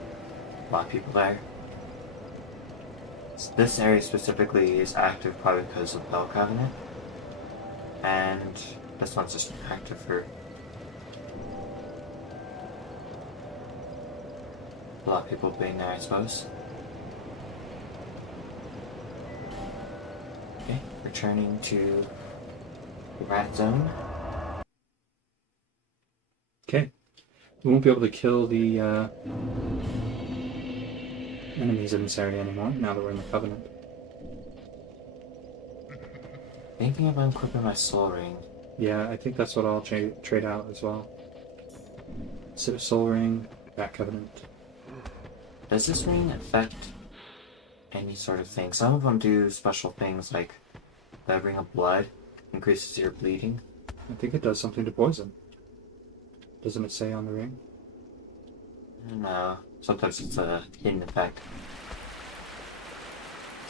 A lot of people there. So this area specifically is active probably because of Bell Covenant. And this one's just active for a lot of people being there, I suppose. Okay, returning to the rat zone. Okay. We won't be able to kill the enemies in this area anymore, now that we're in the Covenant. Thinking about equipping my soul ring. Yeah, I think that's what I'll trade out as well. Instead of Soul Ring, Bat Covenant. Does this ring affect any sort of thing? Some of them do special things like the ring of blood increases your bleeding. I think it does something to poison. Doesn't it say on the ring? I don't know. Sometimes it's a hidden effect.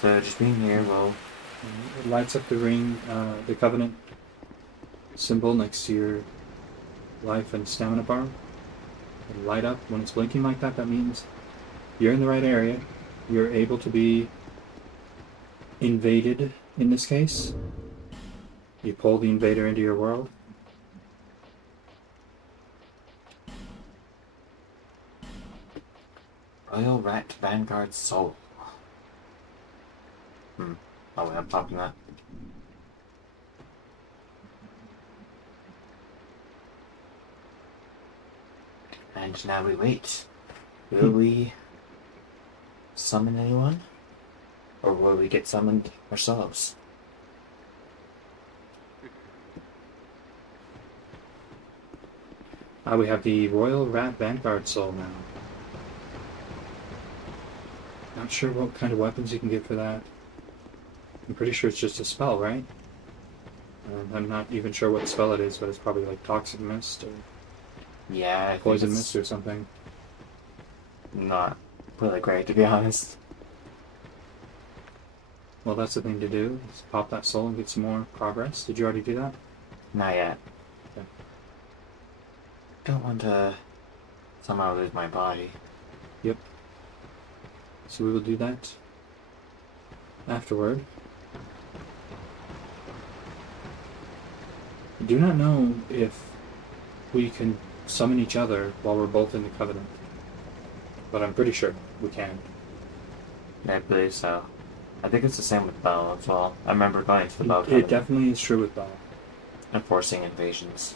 So just being here will... It lights up the ring, the Covenant symbol next to your life and stamina bar. It'll light up when it's blinking like that. That means you're in the right area. You're able to be invaded in this case. You pull the invader into your world. Royal Rat Vanguard Soul. Oh, I'm popping that. And now we wait. Will we summon anyone? Or will we get summoned ourselves? We have the Royal Rat Vanguard Soul now. Not sure what kind of weapons you can get for that. I'm pretty sure it's just a spell, right? I'm not even sure what spell it is, but it's probably like Toxic Mist or Yeah, I think Poison it's Mist or something. not really great, to be honest. Well, that's the thing to do, is pop that soul and get some more progress. Did you already do that? Not yet. Okay. Don't want to somehow lose my body. Yep. So we will do that afterward. I do not know if we can summon each other while we're both in the Covenant, but I'm pretty sure we can. I believe so. I think it's the same with Bell as well. I remember going to the Bell It Covenant definitely is true with Bell. and forcing invasions.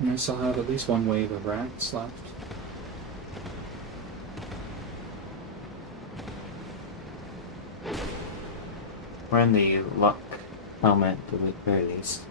And I still have at least one wave of rats left. We're in the luck helmet at the very least.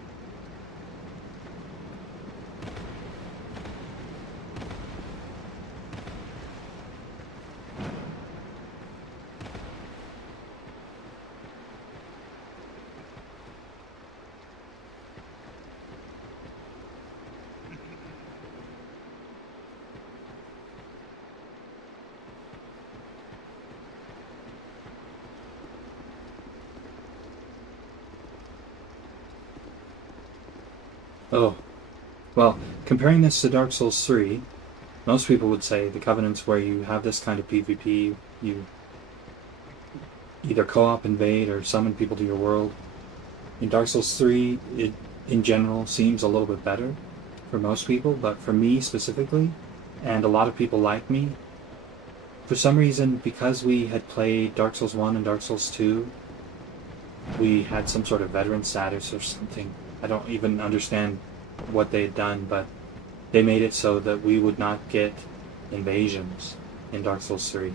Oh, well, comparing this to Dark Souls 3, most people would say the Covenant's where you have this kind of PvP, you either co-op invade or summon people to your world. In Dark Souls 3, it in general seems a little bit better for most people, but for me specifically, and a lot of people like me, for some reason, because we had played Dark Souls 1 and Dark Souls 2, we had some sort of veteran status or something. I don't even understand what they had done, but they made it so that we would not get invasions in Dark Souls 3.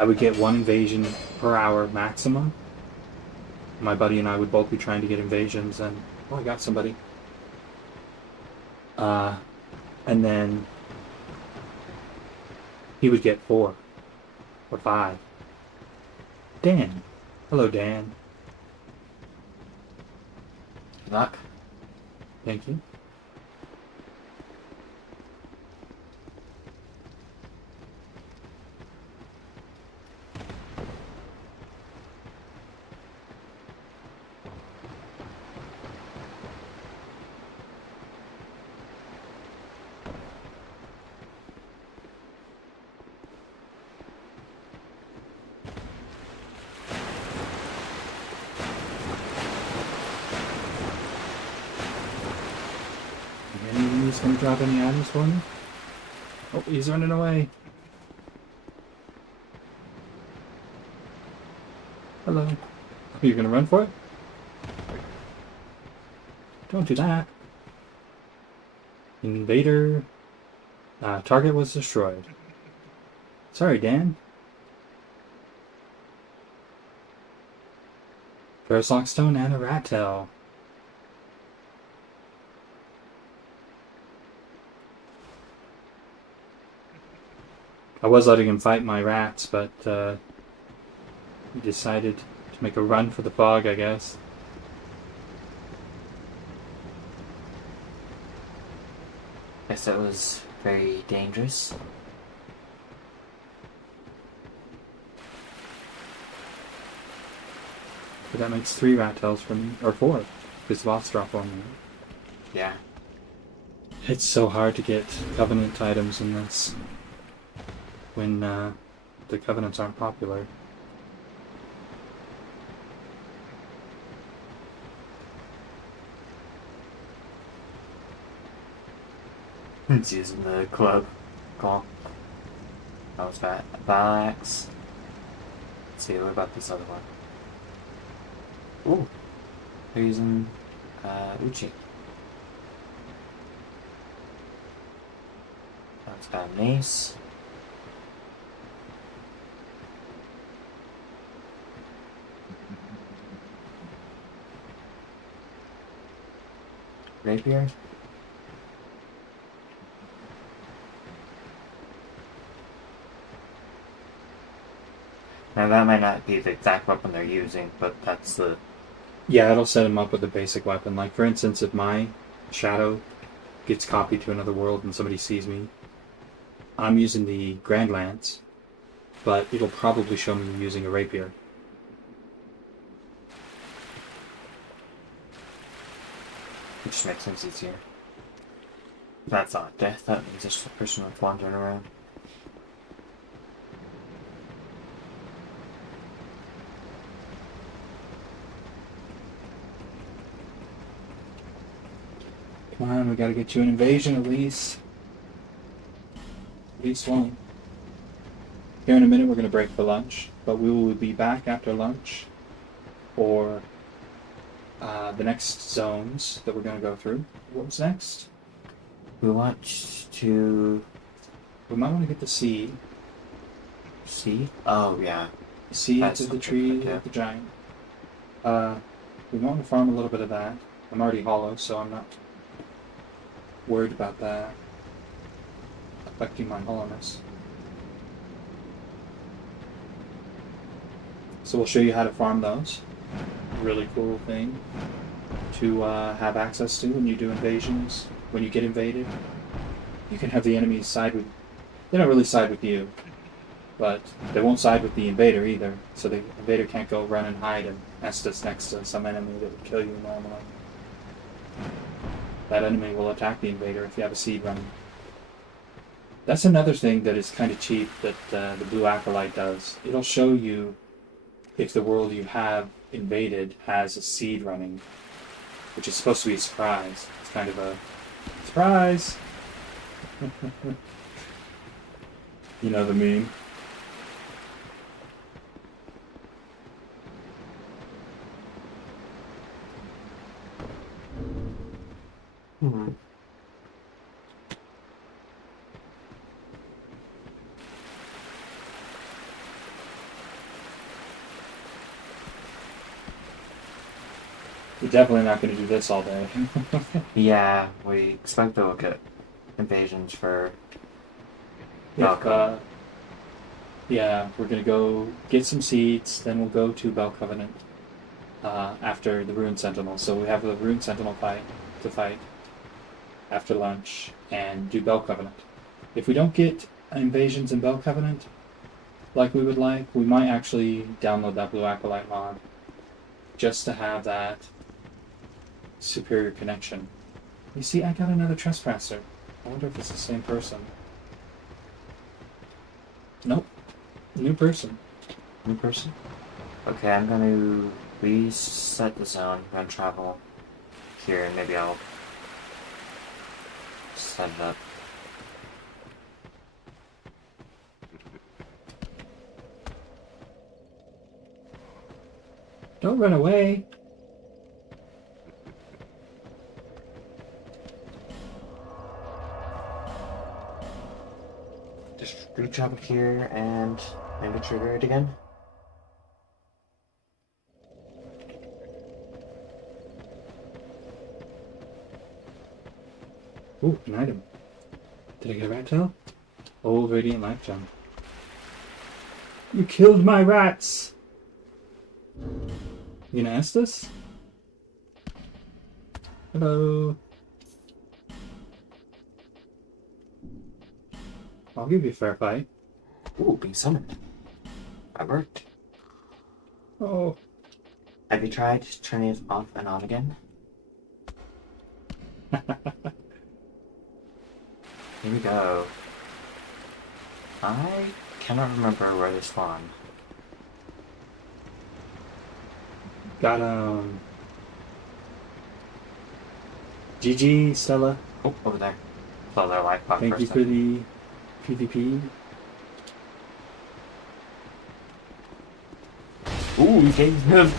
I would get one invasion per hour maximum. My buddy and I would both be trying to get invasions, and oh, I got somebody. And then he would get 4 or 5. Dan. Hello, Dan. Good luck. Thank you. He's gonna drop any items for me? Oh, he's running away. Hello. You're gonna run for it? Don't do that. Invader. Target was destroyed. Sorry, Dan. Ferrous Lockstone and a rat tail. I was letting him fight my rats, but he decided to make a run for the fog, I guess. Guess that was very dangerous. But that makes 3 rat tails for me, or 4, because the boss drop on me. Yeah. It's so hard to get Covenant items in this when the Covenants aren't popular. It's using the club. Cool. That was bad. Relax. Let's see, what about this other one? Ooh. They're using Uchi. That's got a mace. Rapier. Now that might not be the exact weapon they're using, but that's the... Yeah, it'll set him up with a basic weapon. Like, for instance, if my shadow gets copied to another world and somebody sees me, I'm using the Grand Lance, but it'll probably show me using a rapier. Which makes things easier. That's not death, that means just a person that's wandering around. Come on, we gotta get you an invasion at least. At least one. Here in a minute we're gonna break for lunch, but we will be back after lunch for the next zones that we're gonna go through. What's next? We want to... We might want to get the seed. see? Oh, yeah. Seeds That's of the something tree to do. of the giant. We want to farm a little bit of that. I'm already hollow, so I'm not worried about that affecting my hollowness. So we'll show you how to farm those. Really cool thing to have access to when you do invasions. When you get invaded, you can have the enemies side with... They don't really side with you, but they won't side with the invader either. So the invader can't go run and hide and nest us next to some enemy that would kill you normally. That enemy will attack the invader if you have a seed running. That's another thing that is kind of cheap that the Blue Acolyte does. It'll show you if the world you have invaded has a seed running, which is supposed to be a surprise. It's kind of a surprise! You know the meme. Hmm. We're definitely not going to do this all day. Yeah, we expect to look at invasions for... If, yeah, we're going to go get some seeds, then we'll go to Bell Covenant after the Rune Sentinel. So we have the Rune Sentinel fight to fight after lunch and do Bell Covenant. If we don't get invasions in Bell Covenant like we would like, we might actually download that Blue Acolyte mod just to have that superior connection. You see, I got another trespasser. I wonder if it's the same person. Nope. New person. New person? Okay, I'm going to reset the zone. I'm going to travel here and maybe I'll set it up. Don't run away. Just reach up here and maybe trigger it again. Ooh, an item. Did I get a rat tail? Oh, radiant life gem. You killed my rats! You gonna ask us? Hello. I'll give you a fair fight. Ooh, being summoned. That worked. Oh. Have you tried turning it off and on again? Here we go. I cannot remember where they spawn. Got GG, Stella. Oh, over there. fill their life up Thank for a you for second. the PvP. Ooh, you gave him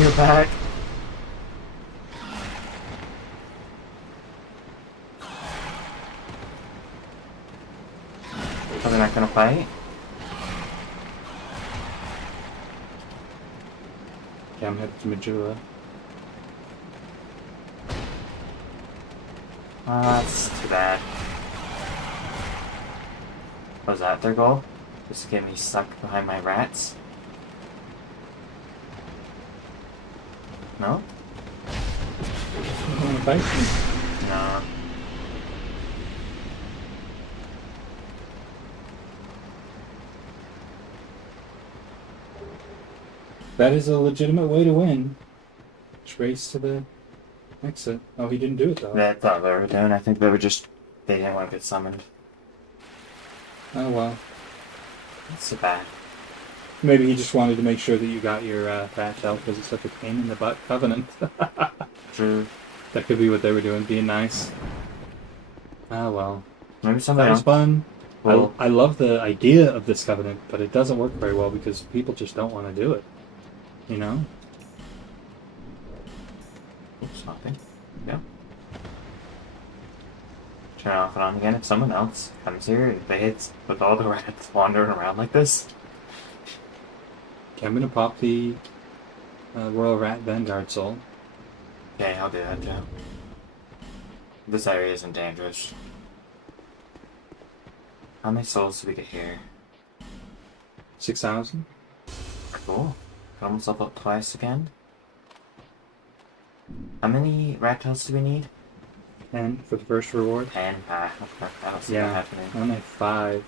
your back. Are they not gonna fight? Yeah, I'm headed to Majula. That's too bad. Was that their goal? Just to get me stuck behind my rats? No? You wanna fight? No. That is a legitimate way to win. Just race to the exit. Oh, he didn't do it though. That's what they were doing. I think they didn't want to get summoned. Oh well. That's so bad. Maybe he just wanted to make sure that you got your fat tail because it's such a pain in the butt covenant. True. That could be what they were doing, being nice. Ah well. Maybe That somebody was else. fun. Well, I love the idea of this covenant, but it doesn't work very well because people just don't want to do it. You know? oops, nothing. Yeah. Turn it off and on again if someone else comes here. If they hit with all the rats wandering around like this. Okay, I'm gonna pop the Royal Rat Vanguard Soul. Okay, I'll do that too. This area isn't dangerous. How many souls do we get here? 6,000. Cool. Got myself up twice again. How many rat tails do we need? 10 for the first reward. 10. I don't see that Yeah, happening. I only have 5.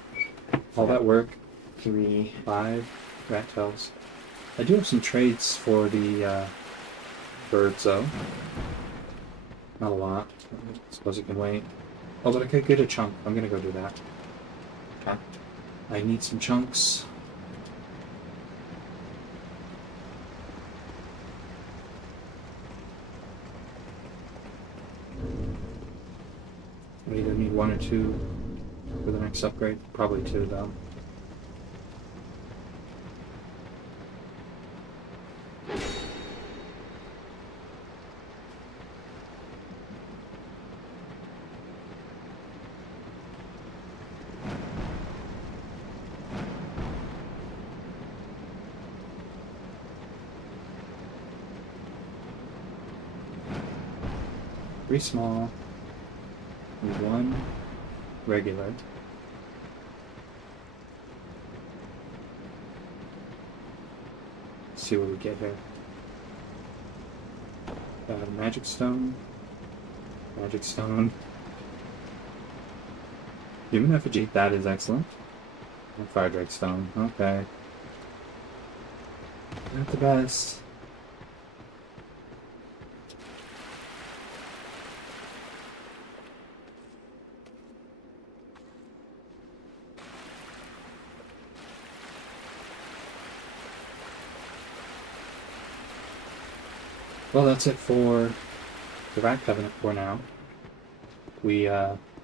All that work, 3. 5 rat tails. I do have some trades for the birds though. Not a lot. I suppose it can wait. Oh, but I could get a chunk. I'm gonna go do that. Okay. I need some chunks. I either need 1 or 2 for the next upgrade. Probably 2 though. Three small, and 1 regular. Let's see what we get here. Magic stone. Magic stone. Human effigy, that is excellent. And fire drake stone, okay. Not the best. Well, that's it for the Rat Covenant for now. We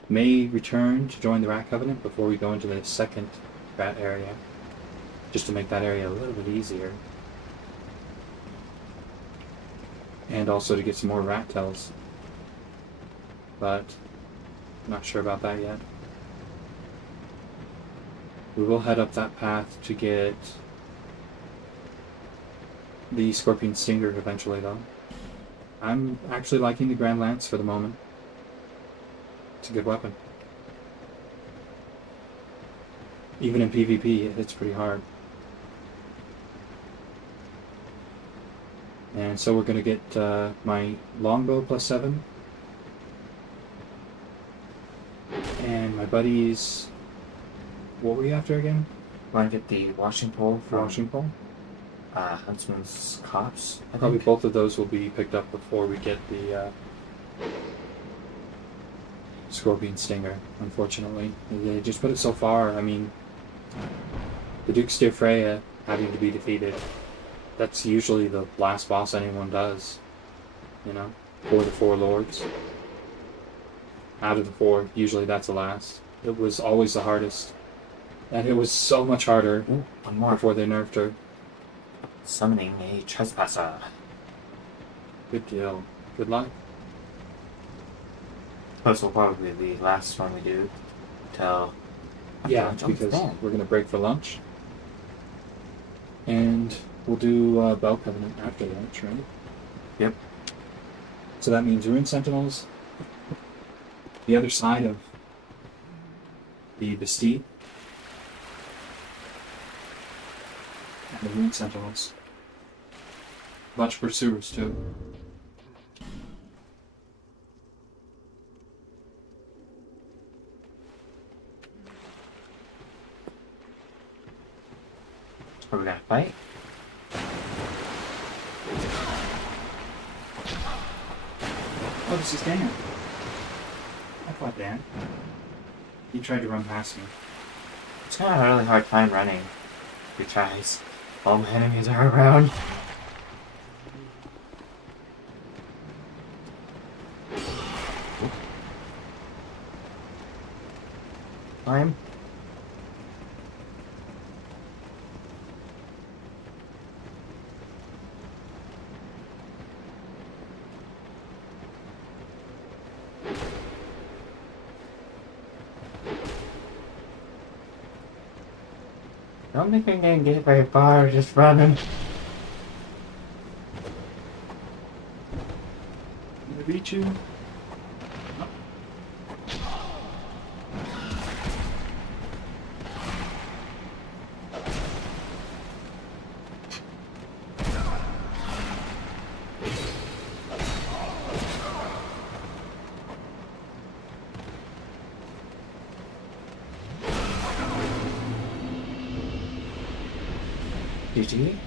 may return to join the Rat Covenant before we go into the second Rat area, just to make that area a little bit easier. And also to get some more rat tails. But I'm not sure about that yet. We will head up that path to get the Scorpion Stinger eventually though. I'm actually liking the Grand Lance for the moment. It's a good weapon. Even in PvP, it hits pretty hard. And so we're going to get my longbow +7. And my buddies... What were you after again? Want to get the washing pole from Washing pole? Huntsman's Copse? I Probably think. both of those will be picked up before we get the Scorpion Stinger, unfortunately. They just put it so far. I mean, the Duke's Dear Freya having to be defeated, that's usually the last boss anyone does, you know, for the 4 lords. Out of the 4, usually that's the last. It was always the hardest. And it was so much harder Ooh, one more. before they nerfed her. Summoning a trespasser. Good deal. Good luck. This will probably be the last one we do till Yeah, lunch. Oh, because damn. we're going to break for lunch. And we'll do Bell Covenant after lunch, right? Yep. So that means Rune Sentinels. The other side of the Bastille. And the Rune Sentinels. Bunch of Pursuers, too. Are we gonna fight? Oh, this is Dan. I fought Dan. He tried to run past me. It's gonna have a really hard time running. If he tries. All my enemies are around. Climb. I don't think we can get very far just running. Did I beat you? GG.